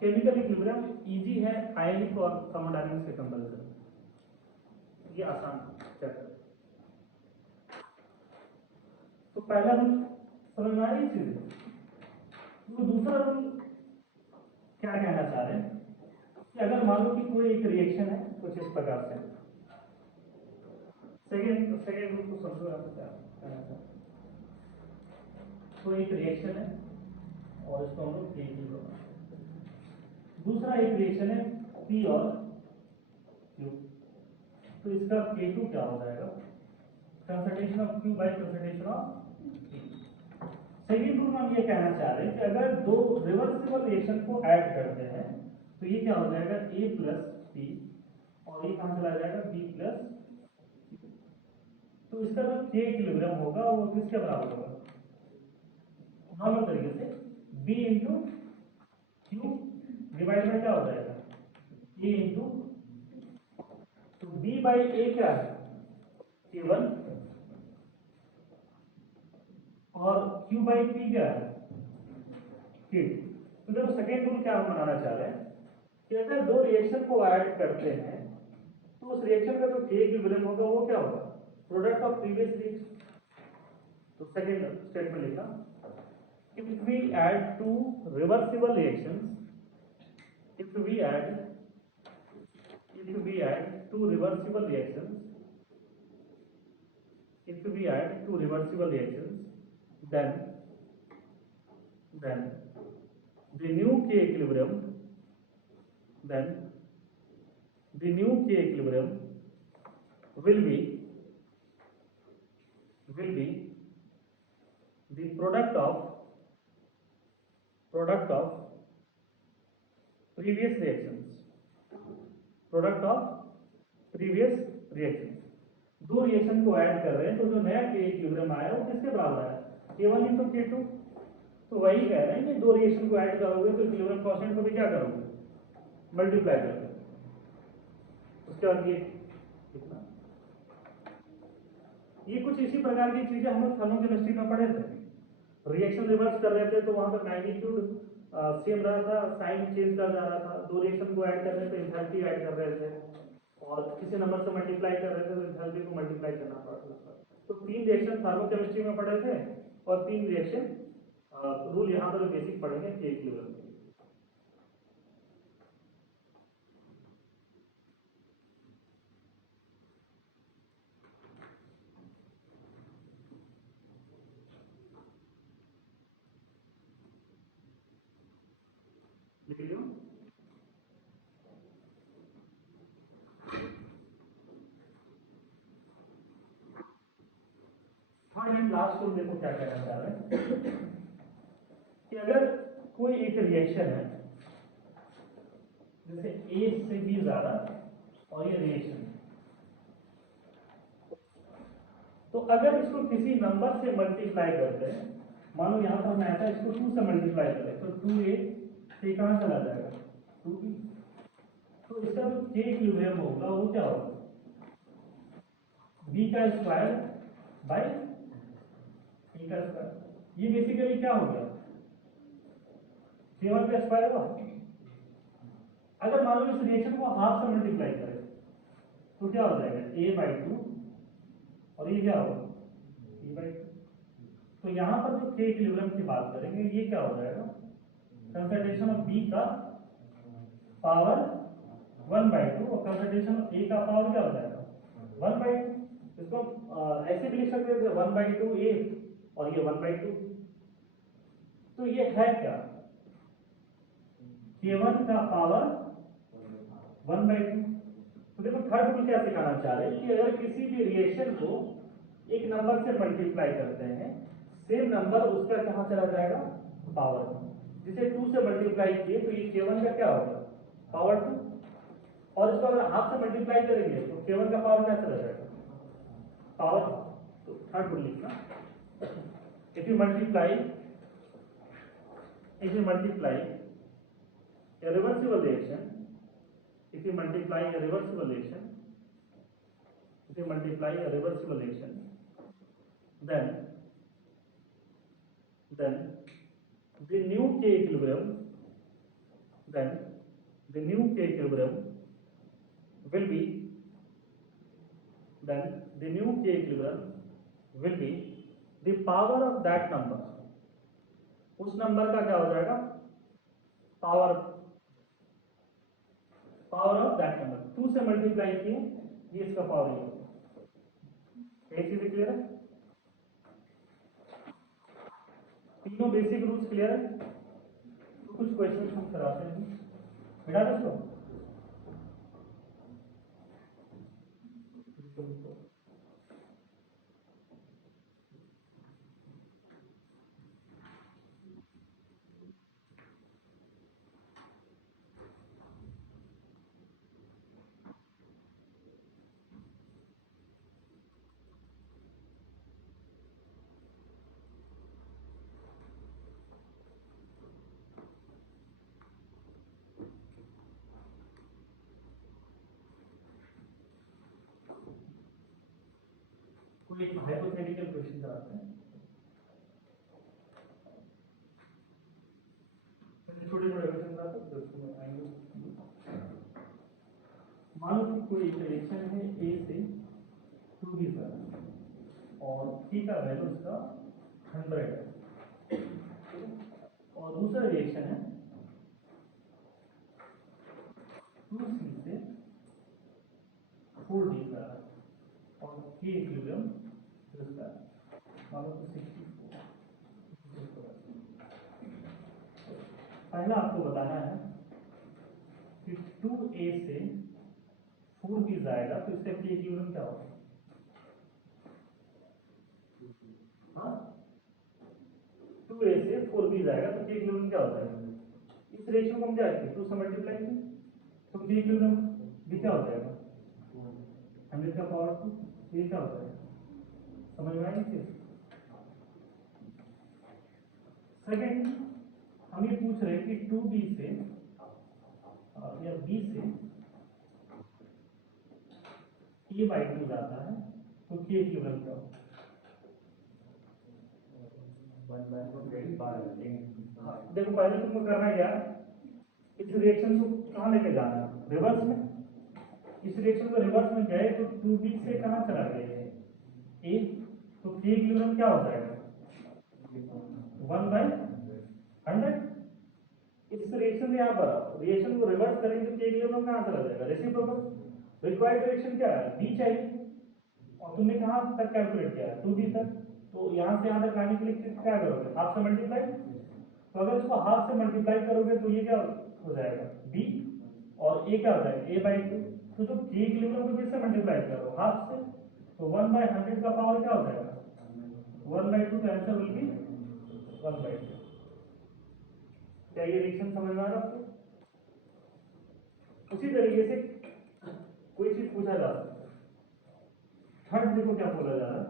केमिकल इक्विलिब्रियम इजी है आयनिक और थर्मोडायनामिक्स के कंपैरिजन. ये आसान चैप्टर. तो पहला रूल समझ में आ रही चीज. तो दूसरा रूल क्या कहना चाह रहे हैं कि अगर मान लो कि कोई एक रिएक्शन है कुछ इस प्रकार से. सेकेंड रूल को समझो आप क्या कहना चाहते हैं. तो एक रिएक्शन है और इसको हम लोग K2 बोलते हैं. दूसरा एक रिएक्शन है P और Q. तो इसका K2 क्या हो जाएगा, concentration of Q by concentration of P. Second rule में हम ये कहना चाह रहे हैं कि अगर दो रिवर्सिबल रिएक्शन को ऐड करते हैं तो ये क्या हो जाएगा A प्लस P, और ये कहां चला जाएगा B प्लस. तो इसका जो K इक्विलिब्रियम होगा वो किसके बराबर होगा, नॉर्मल तरीके से B इंटू Q डिवाइड में क्या हो जाएगा A इंटू, तो B बाई A क्या है K1, और Q बाई P क्या है K. तो देखो सेकेंड रूल क्या हम बनाना चाह रहे हैं कि अगर दो रिएक्शन को ऐड करते हैं तो उस रिएक्शन का जो K इक्विलिब्रियम होगा वो क्या होगा, प्रोडक्ट ऑफ प्रीवियस रिएक्शन. तो सेकेंड स्टेटमेंट लिखा, if we add two reversible reactions, if we add two reversible reactions, if we add two reversible reactions, then the new K equilibrium, then the new K equilibrium will be the product of previous reactions, product of previous reactions. दो reaction को add कर रहे हैं तो जो नया K equilibrium आया वो किसके बराबर है, K1 इंटू K2. तो वही कह रहे हैं कि दो रिएक्शन को ऐड करोगे तो इक्विलिब्रियम कांस्टेंट को भी क्या करोगे, मल्टीप्लाई करोगे. उसके बाद ये कुछ इसी प्रकार की चीजें हम लोग थर्मोकेमिस्ट्री में पढ़े थे. रिएक्शन रिवर्स कर रहे थे तो वहां पर मैग्नीट्यूड सेम रहा था, साइन चेंज कर जा रहा था. दो रिएक्शन को ऐड कर रहे थे, एंथैल्पी ऐड कर रहे थे. और किसी नंबर से मल्टीप्लाई कर रहे थे तो एंथैल्पी को मल्टीप्लाई करना पड़ता था। तो 3 रिएक्शन थर्मोकेमिस्ट्री में पढ़े थे और 3 रिएक्शन रूल यहाँ पर बेसिक पढ़ेंगे के इक्विलिब्रियम के। लिख लियो। थर्ड एंड लास्ट रूल देखो क्या कहना चाह रहे हैं कि अगर कोई एक रिएक्शन है जैसे ए से बी ज्यादा और ये रिएक्शन, तो अगर इसको किसी नंबर से मल्टीप्लाई करते हैं, मानो यहां पर मैं ऐसा इसको 2 से मल्टीप्लाई करें तो 2a से कहां चला जाएगा 2b, तो इसका जो के इक्विलिब्रियम होगा वो क्या होगा b का स्क्वायर बाय a का स्क्वायर। ये बेसिकली क्या हो गया k1 का स्क्वायर होगा। अगर मान लो इस रिएक्शन को हाफ से मल्टीप्लाई करें तो क्या हो जाएगा a/2 और ये क्या होगा b/2। तो यहां पर जो के इक्विलिब्रियम की बात करेंगे ये क्या हो जाएगा कंसंट्रेशन ऑफ b का पावर 1/2 और कंसंट्रेशन ऑफ a का पावर क्या हो जाएगा 1/2। इसको ऐसे भी लिख सकते थे 1/2 a और ये 1/2। तो ये है क्या k1 का पावर 1/2। तो देखो थर्ड रूल क्या सिखाना चाह रहे हैं कि अगर किसी भी रिएक्शन को एक नंबर से मल्टीप्लाई करते हैं, सेम नंबर उसका कहां चला जाएगा पावर में। जिसे 2 से मल्टीप्लाई किए तो ये k1 का क्या होगा पावर 2, और इसको अगर हाफ से मल्टीप्लाई करेंगे तो k1 का पावर क्या चला जाएगा पावर। तो थर्ड रूल लिखना, if you multiply a reversible reaction, if you multiply a reversible reaction, then the new k equilibrium will be the power of that number। उस नंबर का क्या हो जाएगा पावर ऑफ दैट नंबर। 2 से multiply किए ये इसका पावर ये एक चीज क्लियर है। तीनों बेसिक रूल्स क्लियर है। तो कुछ क्वेश्चन हम कराते हैं बेटा दोस्तों। कोई हाइपोथेटिकल क्वेश्चन कराते हैं, छोटे छोटे क्वेश्चन कराते हैं दोस्तों में आएंगे। मान लो कि कोई रिएक्शन है ए से 2b तक और p का वैल्यू उसका 100 है, और दूसरा रिएक्शन है 2c से 4d का और k इक्विलिब्रियम इसका मान लो 64। पहला आपको बताना है कि 2a से 4b जाएगा तो इसका k इक्विलिब्रियम क्या होगा। हाँ 2a से 4b जाएगा तो k इक्विलिब्रियम क्या हो जाएगा। इस रिएक्शन को हम क्या करेंगे 2 से मल्टीप्लाई करें तो k इक्विलिब्रियम भी क्या हो जाएगा 100 का पावर 2, ये क्या हो जाएगा समझ में आई चीज। सेकेंड हम ये पूछ रहे हैं कि 2b से या b से a/2 जाता है तो k इक्विलिब्रियम क्या होगा। देखो पहले तुमको करना क्या इस रिएक्शन को कहाँ लेके जाना है रिवर्स में। इस रिएक्शन को रिवर्स में गए तो 2b से कहाँ चला गया है a, तो k इक्विलिब्रियम क्या हो जाएगा 1/100। इस रिएक्शन में आप रिएक्शन को रिवर्स करेंगे तो k इक्विलिब्रियम कहाँ चला जाएगा रेसिप्रोकल। रिक्वायर्ड रिएक्शन क्या है b चाहिए और तुमने कहाँ तक कैलकुलेट किया 2b तक, तो यहाँ से यहाँ तक आने के लिए क्या करोगे हाफ से मल्टीप्लाई। तो अगर इसको हाफ से मल्टीप्लाई करोगे तो ये क्या हो जाएगा b और a क्या हो जाएगा a/2। तो जो k इक्विलिब्रियम को किससे मल्टीप्लाई करो हाफ से, तो 1/100 का पावर क्या हो जाएगा 1/2। तो आंसर विल बी 1/2। क्या ये रिएक्शन समझ में आ रहा है आपको? उसी तरीके से कोई चीज पूछा जा सकता है। थर्ड देखो क्या बोला जा रहा है,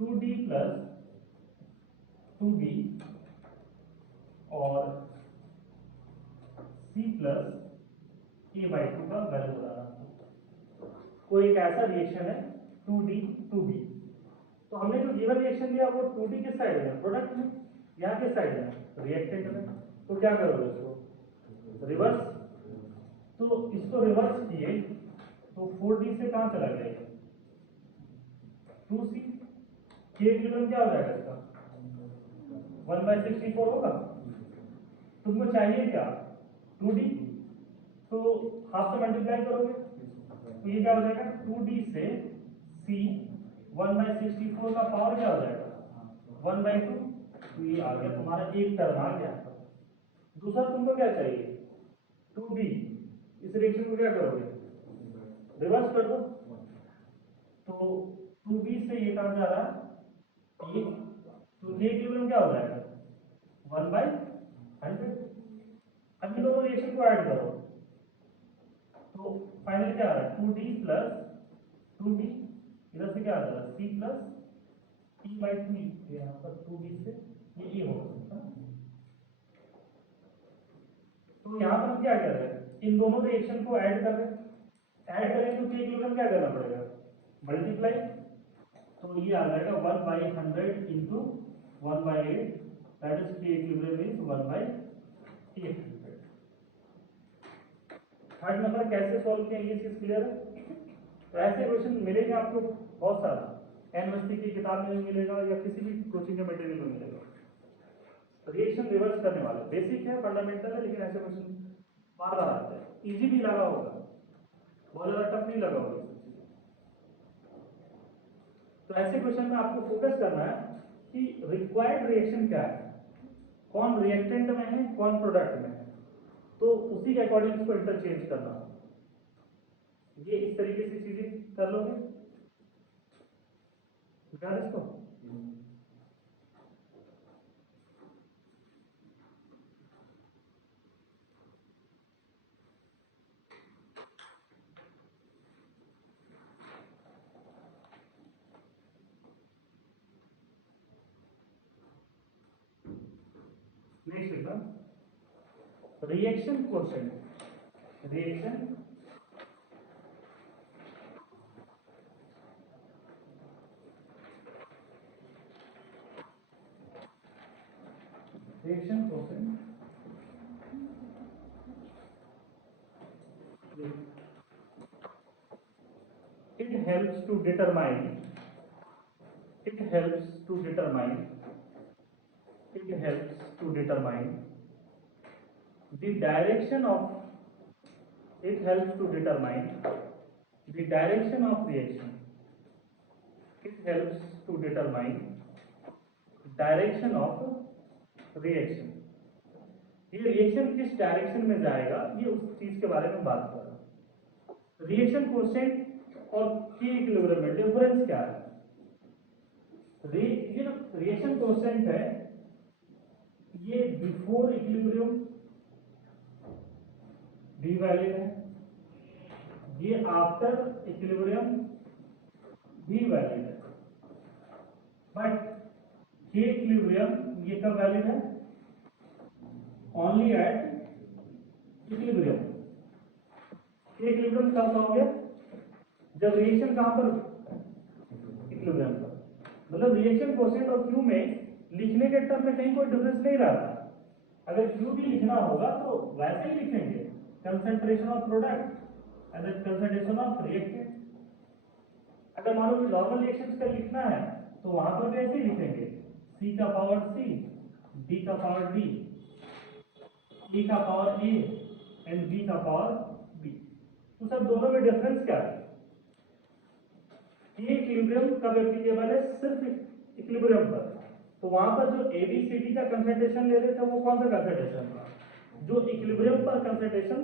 टू डी प्लस 2b और c प्लस a/2 का वैल्यू बताना। कोई एक ऐसा रिएक्शन है 2d 2b, तो हमने जो गिवन रिएक्शन दिया वो 2d किस साइड है प्रोडक्ट में, यहाँ किस साइड है रिएक्टेंट में। तो क्या करोगे इसको रिवर्स, तो इसको रिवर्स किए तो 4d से कहाँ चला गया 2c, k इक्विलिब्रियम क्या हो जाएगा इसका 1/64 होगा। तुमको चाहिए क्या 2d, तो हाफ से मल्टीप्लाई करोगे तो ये क्या हो जाएगा 2d से c 1/64 का पावर क्या हो जाएगा 1/2। तो ये आ गया तुम्हारा एक टर्म आ गया। दूसरा तुमको क्या चाहिए 2b, इस रिएक्शन को क्या करोगे रिवर्स कर दो, तो 2b से ये कहाँ जा रहा है ये, तो k इक्विलिब्रियम क्या हो जाएगा 1/100। अभी दोनों रिएक्शन को ऐड करो तो फाइनल क्या आ रहा है 2d प्लस 2b, इधर से क्या आ रहा है c प्लस e/2। यहाँ पर 2b से ये ए होगा। तो यहाँ पर हम क्या कर रहे हैं इन दोनों रिएक्शन को ऐड कर रहे हैं, ऐड करें तो k इक्विलिब्रियम क्या करना पड़ेगा मल्टीप्लाई। तो ये आ जाएगा 1/100 into 1/8, that is k equilibrium is 1/800। Third number कैसे सॉल्व किया ये चीज क्लियर है। तो ऐसे क्वेश्चन मिलेंगे आपको बहुत सारा, एनएसटी की किताब में भी मिलेगा या किसी भी कोचिंग के मटेरियल में मिलेगा। रिएक्शन रिवर्स करने वाले बेसिक है फंडामेंटल है, लेकिन ऐसे क्वेश्चन बार बार आते हैं। इजी भी लगा होगा, बहुत ज्यादा टफ नहीं लगा होगा। तो ऐसे क्वेश्चन में आपको फोकस करना है कि रिक्वायर्ड रिएक्शन क्या है, कौन रिएक्टेंट में है कौन प्रोडक्ट में है, तो उसी के अकॉर्डिंग इसको इंटरचेंज करना। ये इस तरीके से चीजें कर लोगे इसको। नेक्स्ट एकदम reaction question, reaction reaction question it helps to determine it helps to determine it helps to determine the direction of it helps to determine the direction of reaction it helps to determine direction of reaction। ये reaction किस direction में जाएगा ये उस चीज के बारे में बात कर रहा है। रिएक्शन कोएफिशिएंट और के इक्विलिब्रियम में डिफरेंस क्या है। ये जो रिएक्शन कोएफिशिएंट है ये बिफोर इक्विलिब्रियम भी वैलिड है, ये आफ्टर इक्विलिब्रियम भी वैलिड है, बट के इक्विलिब्रियम ये कब वैलिड है ओनली एट इक्विलिब्रियम। के इक्विलिब्रियम कब होंगे जब रिएक्शन कहां पर इक्विलिब्रियम पर, मतलब रिएक्शन कोएफिशिएंट और क्यू में लिखने के टर्म में कहीं कोई डिफरेंस नहीं रहता। अगर क्यू भी लिखना होगा तो वैसे ही लिखेंगे, concentration of product and concentration of reactant. अगर मान लो कि नॉर्मल रिएक्शंस का लिखना है तो वहां पर भी ऐसे ही लिखेंगे, C का पावर C, D का पावर D, E का पावर A एंड B का पावर B। तो सब दोनों में डिफरेंस क्या है? ये इक्विलिब्रियम कब एप्लीकेबल है? सिर्फ इक्विलिब्रियम पर। तो वहां पर जो ABCD का कंसंट्रेशन ले रहे थे वो कौन सा कंसंट्रेशन था? जो इक्विलिब्रियम पर कंसंट्रेशन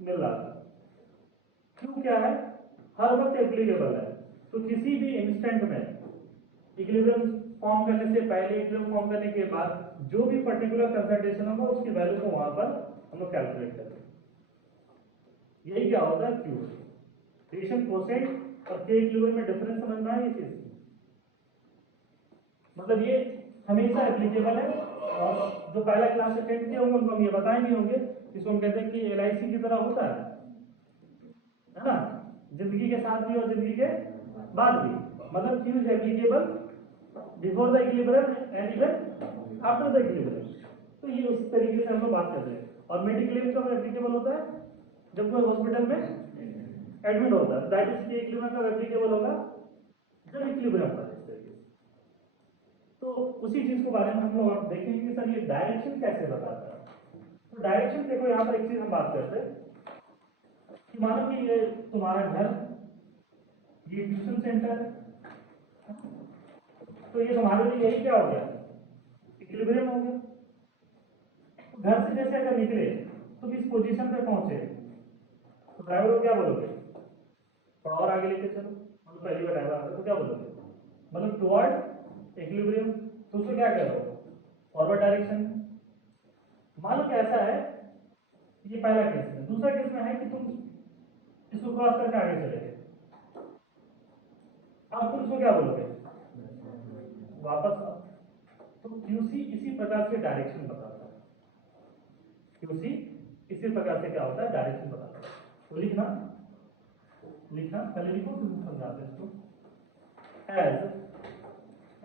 मिल रहा था। क्यों क्या है? हर वक्त एप्लीकेबल है। तो किसी भी इंस्टेंट में इक्विलिब्रियम फॉर्म करने से पहले, इक्विलिब्रियम फॉर्म करने के बाद जो भी पर्टिकुलर कंसंट्रेशन होगा उसकी वैल्यू को वहां पर हम लोग कैलकुलेट करेंगे। यही क्या होता है? क्यू रिएक्शन कोसेंट और के इक्विलिब्रियम में डिफरेंस समझना है ये चीज। मतलब ये हमेशा एप्लीकेबल है। और जो पहला क्लास अटेंड किए होंगे उनको हम ये बताए नहीं होंगे, इसको हम कहते हैं कि LIC की तरह होता है ना, जिंदगी के साथ भी और जिंदगी के बाद भी। मतलब Q is applicable before the equilibrium and even after the equilibrium. तो ये उस तरीके से हम लोग बात कर रहे हैं। और मेडिक्लेम कब एप्लीकेबल होता है? जब कोई हॉस्पिटल में एडमिट होता है। दैट इज के इक्विलिब्रियम कब एप्लीकेबल होगा? जब इक्विलिब्रियम पर। इस तरीके से तो उसी चीज के बारे में हम लोग अब देखेंगे कि सर ये डायरेक्शन कैसे बताता है। तो डायरेक्शन देखो, यहाँ पर एक चीज हम बात करते हैं कि मानो कि ये तुम्हारा घर, ये ट्यूशन सेंटर, तो ये तुम्हारे लिए यही क्या हो गया? इक्विलिब्रियम हो गया। घर से जैसे अगर निकले तो किस पोजीशन पे पहुंचे, तो ड्राइवर को क्या बोलोगे? थोड़ा और आगे लेके चलो। मतलब पहली बार ड्राइवर आता तो क्या बोलोगे? मतलब टुवर्ड इक्विलिब्रियम। तो उसको क्या कह रहे हो? Forward direction. मान लो कि ऐसा है, ये पहला केस है। दूसरा केस में है कि तुम इसको क्रॉस करके आगे चले गए, अब तुम इसको क्या बोलोगे? वापस आओ। तो क्यूसी इसी प्रकार से डायरेक्शन बताता है। क्यूसी इसी प्रकार से क्या होता है? डायरेक्शन बताता है। तो लिखना पहले लिखो, फिर समझाते हैं इसको।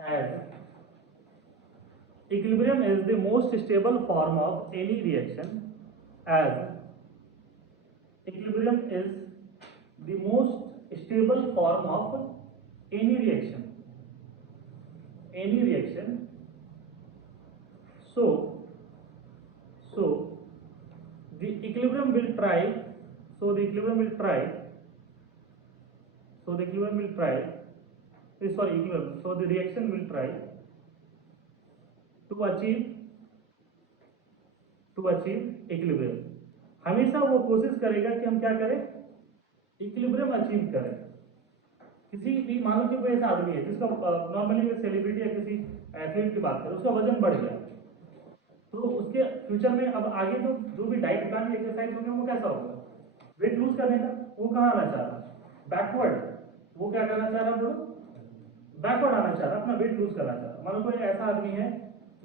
as equilibrium is the most stable form of any reaction, as equilibrium is the most stable form of any reaction, so the equilibrium will try, so the equilibrium will try so the reaction will try to achieve equilibrium। हमेशा वो कोशिश करेगा कि हम क्या करें? Equilibrium achieve करें। किसी भी, मान लो कि कोई ऐसा आदमी है जिसका नॉर्मली सेलिब्रिटी या किसी एथलीट की बात करें, उसका वजन बढ़ गया, तो उसके फ्यूचर में अब आगे जो भी डाइट प्लान एक्सरसाइज होंगे वो कैसा होगा? वेट लूज करने का। वो कहाँ आना चाह रहा? बैकवर्ड। वो क्या करना चाह रहा? बोलो, बैकवर्ड आना चाह रहा, अपना वेट लूज करना चाह रहा। मान लो कोई ऐसा आदमी है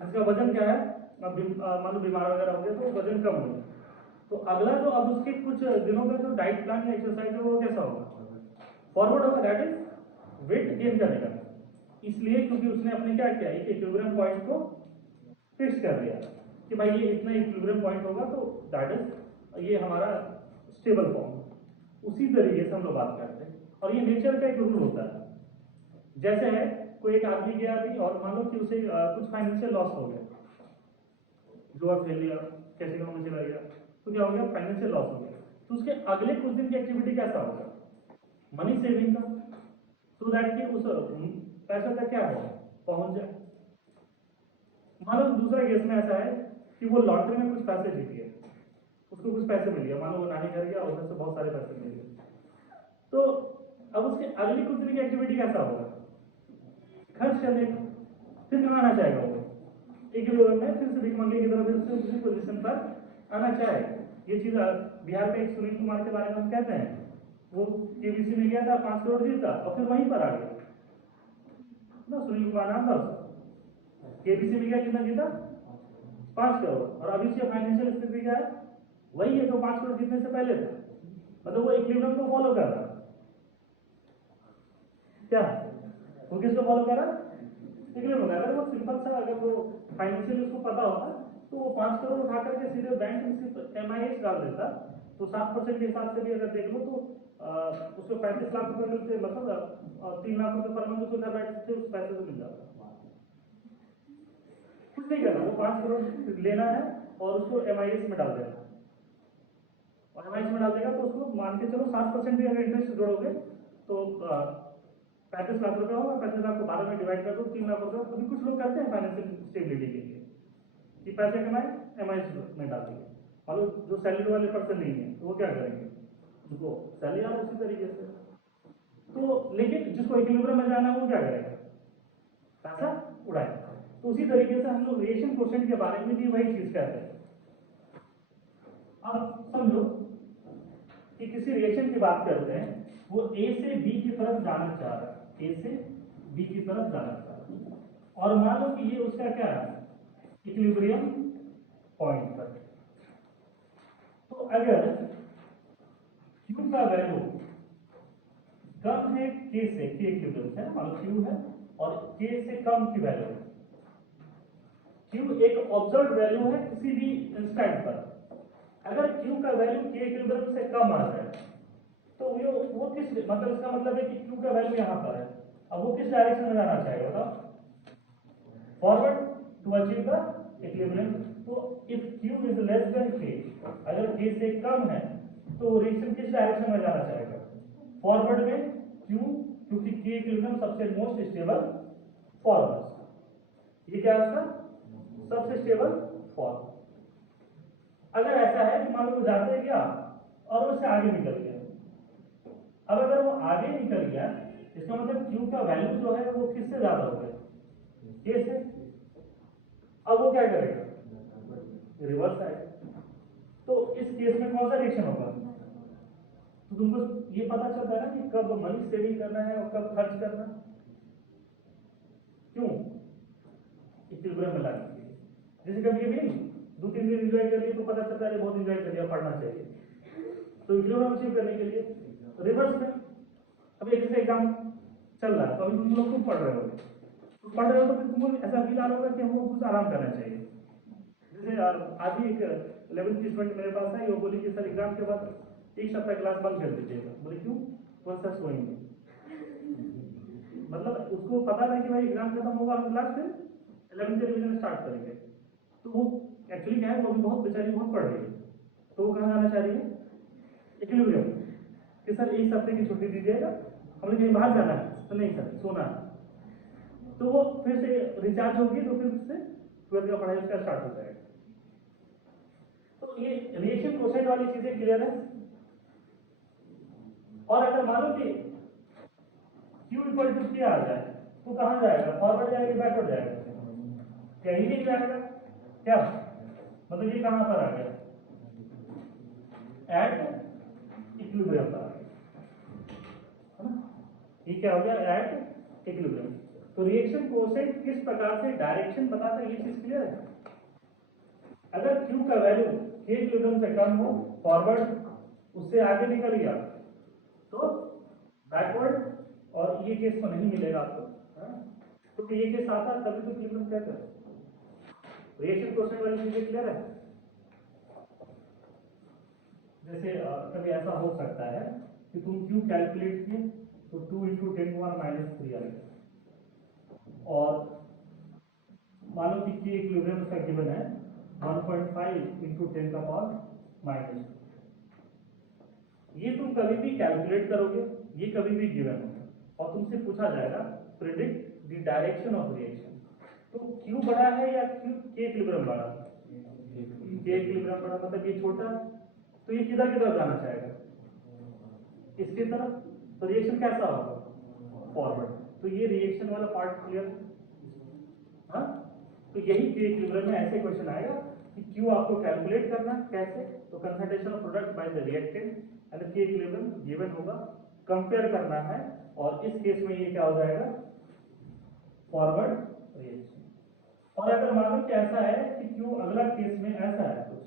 जिसका वजन क्या है, मान लो बीमार वगैरह हो गया तो वजन कम हो गया, तो अगला जो अब उसके कुछ दिनों का जो डाइट प्लान या एक्सरसाइज है वो कैसा होगा? फॉरवर्ड होगा, दैट इज वेट गेन करने का। इसलिए क्योंकि उसने अपने क्या किया, एक इक्विलिब्रियम पॉइंट को फिक्स कर दिया कि भाई ये इतना इक्विलिब्रियम पॉइंट होगा, तो दैट इज ये हमारा स्टेबल फॉर्म। उसी तरीके से हम लोग बात करते हैं, और ये नेचर का एक रूल होता है। जैसे है, कोई एक आदमी गया अभी और मान लो कि उसे कुछ फाइनेंशियल लॉस हो गया, जुआ खेल लिया, कैसीनो में चला गया, तो क्या हो गया? फाइनेंशियल लॉस हो गया। तो उसके अगले कुछ दिन की एक्टिविटी कैसा होगा? मनी सेविंग का, सो दैट कि उस पैसे तक क्या है? पहुंच जाए। मान लो दूसरा केस में ऐसा है कि वो लॉटरी में कुछ पैसे जीत गया, उसको कुछ पैसे मिल गया, मान लो वो नानी घर गया और उधर से बहुत सारे पैसे मिल गए, तो अब उसके अगली कुछ दिन की एक्टिविटी कैसा होगा? खर्च करने का। फिर कहाँ आना चाहेगा वो? इक्विलिब्रियम में फिर से भीख मंगे की तरह फिर से उसी पोजीशन पर आना चाहे। ये चीज बिहार में एक सुनील कुमार के बारे में हम कहते हैं, वो केबीसी में गया था, 5 करोड़ जीता और फिर वहीं पर आ गया ना। सुनील कुमार नाम था उसका, केबीसी में गया, कितना जीता? 5 करोड़। और अभी से फाइनेंशियल स्थिति क्या है? वही है जो 5 करोड़ जीतने से पहले था। मतलब वो इक्विलिब्रियम को फॉलो कर रहा। क्या वो किसको फॉलो कर रहा? इक्विलिब्रियम। अगर वो सिंपल सा, अगर वो फाइनेंशियल उसको पता होता तो वो 5 करोड़ उठा करके सीधे बैंक में सिर्फ MIS डाल देता, तो 7% के हिसाब से भी अगर देख लो तो उसको 35 लाख रुपए मिलते, मतलब 3 लाख रुपए पर मंथ उसको घर बैठ के उस पैसे से मिल जाता। कुछ नहीं करना, वो 5 करोड़ लेना है और उसको MIS में डाल देना, और MIS में डाल देगा तो उसको मान के चलो 7% भी अगर इंटरेस्ट जोड़ोगे तो 35 लाख रुपए होगा, 35 लाख को 12 में डिवाइड कर दो, 3 लाख रुपए। अभी कुछ लोग करते हैं फाइनेंशियल स्टेबिलिटी के लिए कि पैसे कमाए MIS में डाल दिए, और जो सैलरी वाले पर्सन नहीं है तो वो क्या करेंगे, उनको सैलरी आ उसी तरीके से। तो लेकिन जिसको इक्विलिब्रियम में जाना है वो क्या करेगा, पैसा उड़ाएगा। तो उसी तरीके से हम लोग रिएक्शन कोएफिशिएंट के बारे में भी वही चीज कहते हैं। अब समझो कि किसी रिएक्शन की बात करते हैं, वो A से B की तरफ जाना चाह रहा है, A से B की तरफ जाना चाह रहा है, और मान लो कि ये उसका क्या है, इक्विलिब्रियम पॉइंट पर। तो अगर Q का वैल्यू कम है K से, K इक्विलिब्रियम है ना, मान लो Q है और K से कम की वैल्यू है, Q एक ऑब्जर्व्ड वैल्यू है किसी भी इंस्टेंट पर। अगर Q का वैल्यू K इक्विलिब्रियम से कम आ जाए तो वो किस, मतलब इसका मतलब है कि Q का वैल्यू यहाँ पर है, अब वो किस डायरेक्शन में जाना चाहिए बताओ, forward to achieve the equilibrium. तो if Q is less than K, अगर K से कम है तो रिएक्शन किस डायरेक्शन में जाना चाहेगा, फॉरवर्ड में। क्यों, क्योंकि K इक्विलिब्रियम सबसे मोस्ट स्टेबल फॉर्म, ये क्या है उसका सबसे स्टेबल फॉर्म। अगर ऐसा है कि मान लो जाते हैं क्या और उससे आगे निकल गया, अब अगर वो आगे निकल गया इसका मतलब Q का वैल्यू जो है वो किससे ज्यादा हो गया, K से। अब वो क्या करेगा, रिवर्स आएगा। तो इस केस में कौन सा रिएक्शन होगा, तो तुमको ये पता चलता है ना कि कब मनी सेविंग करना है और कब खर्च करना। क्यों, इक्विलिब्रियम में लाने के लिए। जैसे कभी भी 2-3 दिन एंजॉय कर लिए तो पता चलता है बहुत एंजॉय कर लिया, पढ़ना चाहिए, तो इक्विलिब्रियम अचीव करने के लिए रिवर्स में। अब एक एग्जाम चल रहा है तो अभी तुम लोग खूब पढ़ रहे हो, तो पढ़ रहे हो तो फिर तुमको ऐसा फील आ रहा होगा कि हमको कुछ आराम करना चाहिए। जैसे आज ही एक 11th की स्टूडेंट मेरे पास आई, वो बोली कि सर एग्जाम के बाद एक सप्ताह क्लास बंद कर दीजिएगा। बोले क्यों, तो सर सोएंगे। मतलब उसको पता था कि भाई एग्जाम खत्म होगा हम क्लास फिर 11th के रिवीजन स्टार्ट करेंगे। तो वो एक्चुअली क्या है, वो भी बहुत बेचारी बहुत पढ़ रही है, तो वो कहाँ जाना चाह रही है, इक्विलिब्रियम, कि सर एक हफ्ते की छुट्टी दीजिएगा, हमने कहीं बाहर जाना है, तो नहीं सर सोना है। तो वो फिर से रिचार्ज होगी तो फिर से 12th का पढ़ाई उसका स्टार्ट हो जाएगा। तो ये रिएक्शन कोएफिशिएंट वाली चीजें क्लियर है। और अगर मानो कि Q इक्वल टू क्या आ जाए तो कहां जाएगा, फॉरवर्ड जाएगा बैकवर्ड जाएगा, कहीं नहीं जाएगा। क्या मतलब ये कहां पर आ गया, एट इक्विलिब्रियम पर आ गया, ये क्या हो गया, एट इक्विलिब्रियम। तो रिएक्शन कोएफिशिएंट किस प्रकार से डायरेक्शन बताता है, ये चीज क्लियर है। अगर Q का वैल्यू K इक्विलिब्रियम से कम हो, फॉरवर्ड, उससे आगे निकल गया तो बैकवर्ड, और ये केस तो नहीं मिलेगा आपको, क्योंकि ये केस आता है तभी तो इक्विलिब्रियम कहते हैं। रिएक्शन कोएफिशिएंट वाली चीजें क्लियर है। जैसे कभी ऐसा हो सकता है कि तुम Q कैलकुलेट किए तो 2 × 10⁻³ आएगा, और मानो कि K इक्विलिब्रियम उसका गिवन है 1.5 × 10⁻²। ये तुम कभी भी कैलकुलेट करोगे, ये कभी भी गिवन होगा, और तुमसे पूछा जाएगा predict the direction of reaction. तो Q बड़ा है या K इक्विलिब्रियम बड़ा है, K इक्विलिब्रियम बड़ा, मतलब ये छोटा, तो ये किधर किधर जाना चाहेगा, इसकी तरफ, तो रिएक्शन कैसा होगा, फॉरवर्ड। तो ये रिएक्शन वाला पार्ट क्लियर है। हाँ, तो यही K इक्विलिब्रियम में ऐसे क्वेश्चन आएगा कि Q आपको कैलकुलेट करना कैसे, तो concentration of product by the reactant and K equilibrium given होगा, कंपेयर करना है, और इस केस में ये क्या हो जाएगा, फॉरवर्ड रिएक्शन। और अगर मान लो कि ऐसा है कि Q अगला केस में ऐसा है कुछ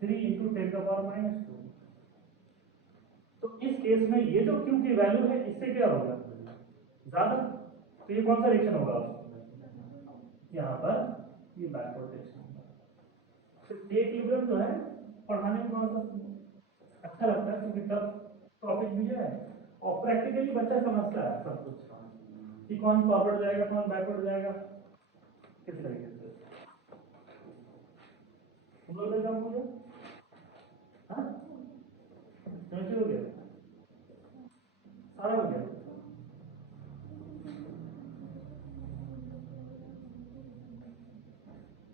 3 × 10⁻², तो इस केस में ये जो Q की वैल्यू है इससे क्या होगा ज्यादा, तो ये कौन सा रिएक्शन होगा, यहाँ पर ये बैकवर्ड डायरेक्शन होगा। तो ये इक्विलिब्रियम जो है पढ़ाने में थोड़ा सा अच्छा लगता है क्योंकि टफ टॉपिक भी है और प्रैक्टिकली बच्चा समझता है सब कुछ कि कौन फॉरवर्ड जाएगा कौन बैकवर्ड जाएगा किस तरीके से। तुम लोग का काम हो गया? हाँ, हो गया, सारा हो गया।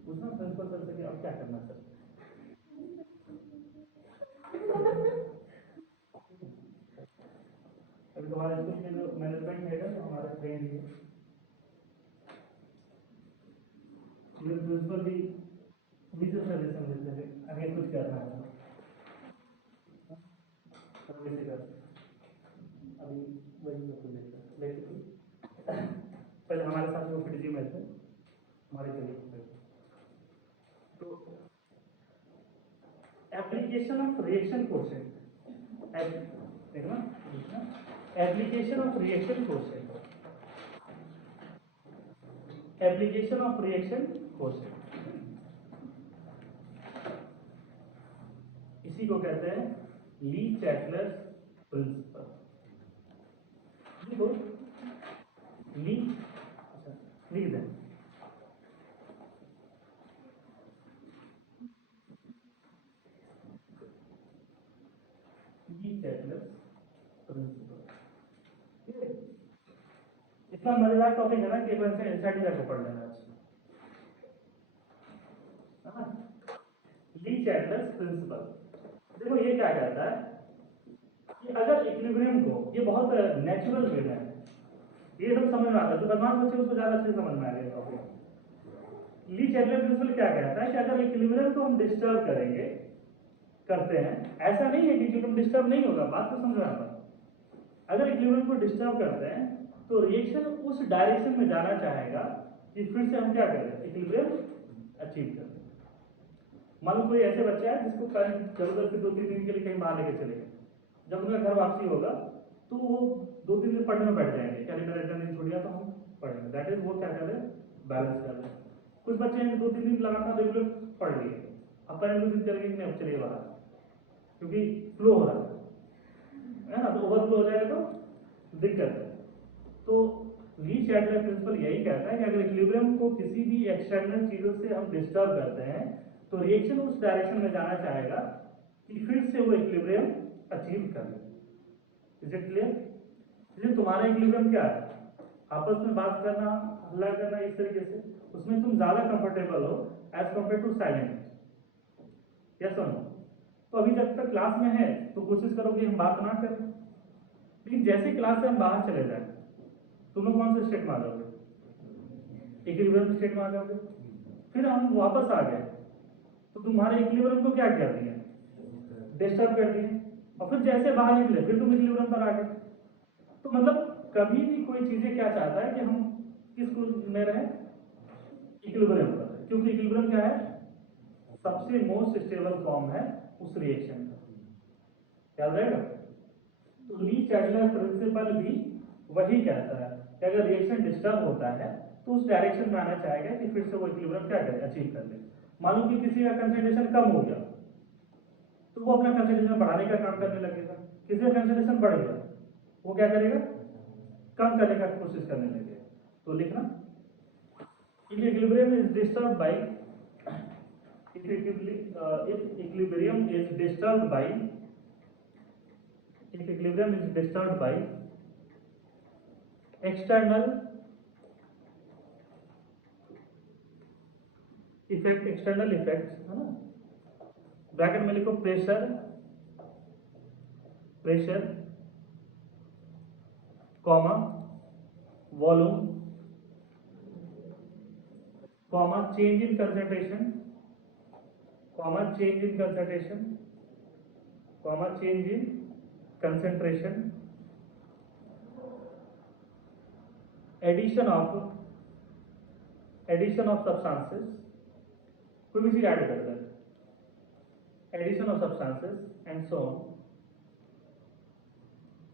पूछना प्रिंसिपल सर से कि अब क्या करना सर। अभी तुम्हारे स्कूल में जो मैनेजमेंट हेड है हमारा फ्रेंड ही है, प्रिंसिपल भी मुझे सजेशन देते हैं आगे कुछ करना है तो वैसे कर। अभी वही लेके पहले हमारे साथ वो पीडीजी में थे हमारे कलीग। तो एप्लीकेशन ऑफ रिएक्शन क्वेश्चन देखना application of reaction question application of reaction question इसी को कहते हैं ली चैटलर्स प्रिंसिपल। देखो ली लिख दें ली चैटलर्स प्रिंसिपल। इतना मजेदार टॉपिक है ना कि एक बार से एनसीईआरटी जाकर पढ़ लेना अच्छा। ली चैटलर्स प्रिंसिपल देखो ये क्या कहता है कि अगर इक्विलिब्रियम को ये बहुत नेचुरल वे में ये सब समझ में आता है तो बदमाश बच्चे उसको ज्यादा अच्छे समझ में आ गए टॉपिक। ली चैटलर प्रिंसिपल क्या कहता है कि अगर इक्विलिब्रियम को हम डिस्टर्ब करेंगे करते हैं ऐसा नहीं है कि इक्विलिब्रियम डिस्टर्ब नहीं होगा बात को समझ में आता है। अगर इक्विलिब्रियम को डिस्टर्ब करते हैं तो रिएक्शन उस डायरेक्शन में जाना चाहेगा कि फिर से हम क्या करें इक्विलिब्रियम अचीव करें। मान लो कोई ऐसे बच्चा है जिसको जबरदस्ती 2-3 दिन के लिए कहीं बाहर लेके चले गए, जब उनका घर वापसी होगा तो वो 2-3 दिन पढ़ने में बैठ जाएंगे क्या मेरा इतना दिन छूट गया तो हम पढ़ेंगे। दैट इज वो क्या कर रहे हैं बैलेंस कर रहे हैं। कुछ बच्चे हैं 2-3 दिन लगातार रेगुलर पढ़ लिए अब पहले 2 दिन चले गए अब चलिए बाहर क्योंकि फ्लो हो रहा है ना तो ओवरफ्लो हो जाएगा तो दिक्कत है। तो ली चैटलर प्रिंसिपल यही कहता है कि अगर इक्विलिब्रियम को किसी भी एक्सटर्नल चीजों से हम डिस्टर्ब करते हैं तो रिएक्शन उस डायरेक्शन में जाना चाहेगा कि फिर से वो इक्विलिब्रियम अचीव कर ले। Is it clear? इसलिए तुम्हारा इक्विलिब्रियम क्या है आपस में बात करना हल्ला करना इस तरीके से उसमें तुम ज्यादा कंफर्टेबल हो as compare to silent. Yes और नो? तो अभी जब तक क्लास में है तो कोशिश करो कि हम बात ना करें लेकिन जैसे क्लास से हम बाहर चले जाए तुम लोग कौन से स्टेट में आ जाओगे इक्विलिब्रियम स्टेट में आ जाओगे। फिर हम वापस आ गए तो तुम्हारे इक्विलिब्रियम को क्या कर दिया डिस्टर्ब कर दिए और फिर जैसे बाहर निकले फिर तुम इक्विलिब्रियम पर आ गए। तो मतलब कभी भी कोई चीजें क्या चाहता है कि हम किस में रहे इक्विलिब्रियम पर क्योंकि इक्विलिब्रियम क्या है सबसे मोस्ट स्टेबल फॉर्म है उस रिएक्शन का याद रहेगा। तो ली चैटलर प्रिंसिपल भी वही कहता है कि अगर रिएक्शन डिस्टर्ब होता है तो उस डायरेक्शन में आना चाहेगा कि फिर से वो इक्विलिब्रियम क्या करे अचीव कर ले। मालूम कि किसी का कंसंट्रेशन कम हो गया तो वो अपना कंसंट्रेशन बढ़ाने का काम करने लगेगा किसी का कंसंट्रेशन बढ़ गया वो क्या करेगा कम करने का कोशिश करने लगेगा। तो लिखना if equilibrium is disturbed by if equilibrium is disturbed by if equilibrium is disturbed by external effects है ना ब्रैकेट में लिखो pressure comma volume comma change in concentration comma change in concentration comma change in concentration addition of substances कोई भी चीज add कर दें addition of substances and so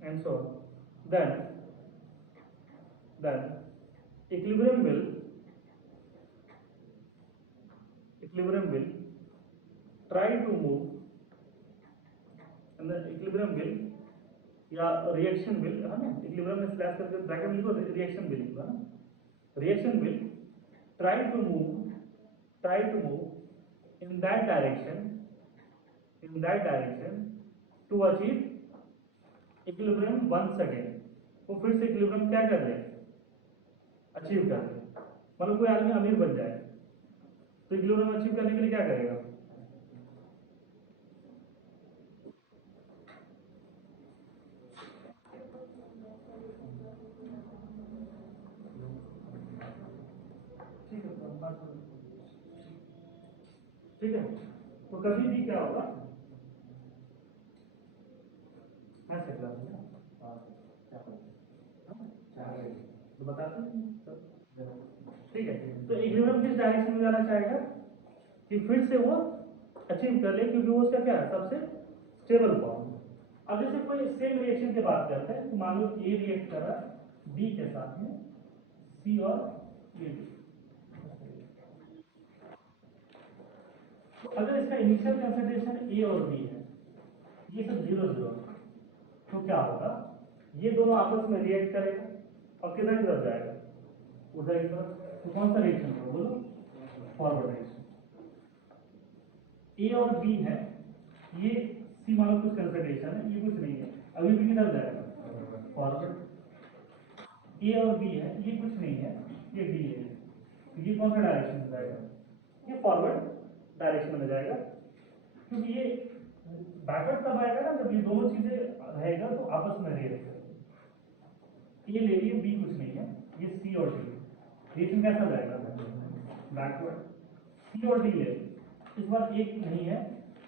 on then equilibrium will equilibrium will try to move, and the equilibrium will या reaction will है ना, equilibrium में slash करके ब्रैकेट में लिखो, रिएक्शन विल लिखो ना, reaction will try to move in that direction to achieve equilibrium once again. वो फिर से इक्विलिब्रियम क्या कर रहे हैं, अचीव कर रहे हैं। मतलब कोई आदमी अमीर बन जाए तो इक्विलिब्रियम अचीव करने के लिए क्या करेगा, ठीक है। तो कभी भी क्या होगा, ऐसे क्लास में तो बताते हैं, ठीक है। तो इक्विलिब्रियम किस डायरेक्शन में जाना चाहेगा कि फिर से वो अचीव कर ले, क्योंकि वो उसका क्या है, सबसे स्टेबल फॉर्म। अब जैसे कोई सेम रिएक्शन की बात करते हैं, तो मान लो ए रिएक्ट कर रहा है बी के साथ में, सी और ए। तो अगर इसका इनिशियल कंसंट्रेशन ए और बी है, ये सब 0 तो क्या होगा, ये दोनों आपस में रिएक्ट करेगा और किधर की तरफ जाएगा, उधर की तरफ। तो कौन सा रिएक्शन होगा बोलो, फॉरवर्ड रिएक्शन। ए और बी है, ये सी मानो कुछ कंसंट्रेशन है, ये कुछ नहीं है, अभी भी किधर जाएगा, फॉरवर्ड। ए और बी है, ये कुछ नहीं है, ये डी है, तो ये कौन सा डायरेक्शन में जाएगा, ये फॉरवर्ड डायरेक्शन में जाएगा। क्योंकि ये बैकवर्ड तब आएगा ना जब ये दोनों चीजें रहेगा तो आपस में रिएक्ट करेगा। ये ले लिए बी कुछ नहीं है, ये सी और डी, रिएक्शन कैसा जाएगा, बैकवर्ड। सी और डी ले, इस बार एक नहीं है,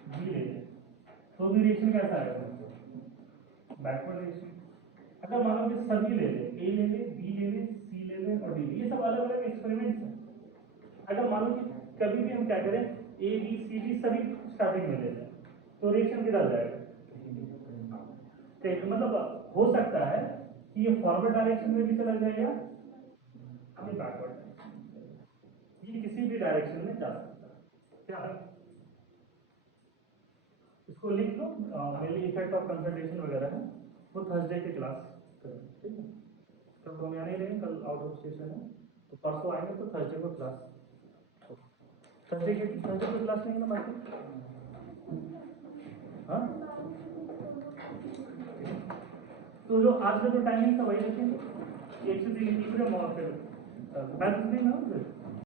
बी ले ले, तो भी रिएक्शन कैसा आएगा, बैकवर्ड रिएक्शन। अगर मान लो कि सभी ले ले, ए ले ले, बी ले ले, सी ले ले और डी ले, ये सब अलग अलग एक्सपेरिमेंट्स हैं। अगर मान लो कि कभी भी हम क्या करें, ए बी सी डी सभी स्टार्टिंग में ले लें, तो रिएक्शन किधर जाएगा, तो मतलब हो सकता है कि ये फॉरवर्ड डायरेक्शन में भी चला जाएगा, ये बैकवर्ड डायरेक्शन, ये किसी भी डायरेक्शन में जा सकता है। क्या है, इसको लिख लो, मेनली इफेक्ट ऑफ कंसंट्रेशन वगैरह है, वो थर्सडे की क्लास करें, ठीक है। कल तो हम यहाँ नहीं रहेंगे, कल आउट ऑफ स्टेशन है, तो परसों आएंगे तो थर्सडे को क्लास, थर्सडे को क्लास नहीं है ना बाकी, हाँ। तो जो आज का जो टाइमिंग था वही रखेंगे, एक से 3 और फिर बैलेंस नहीं ना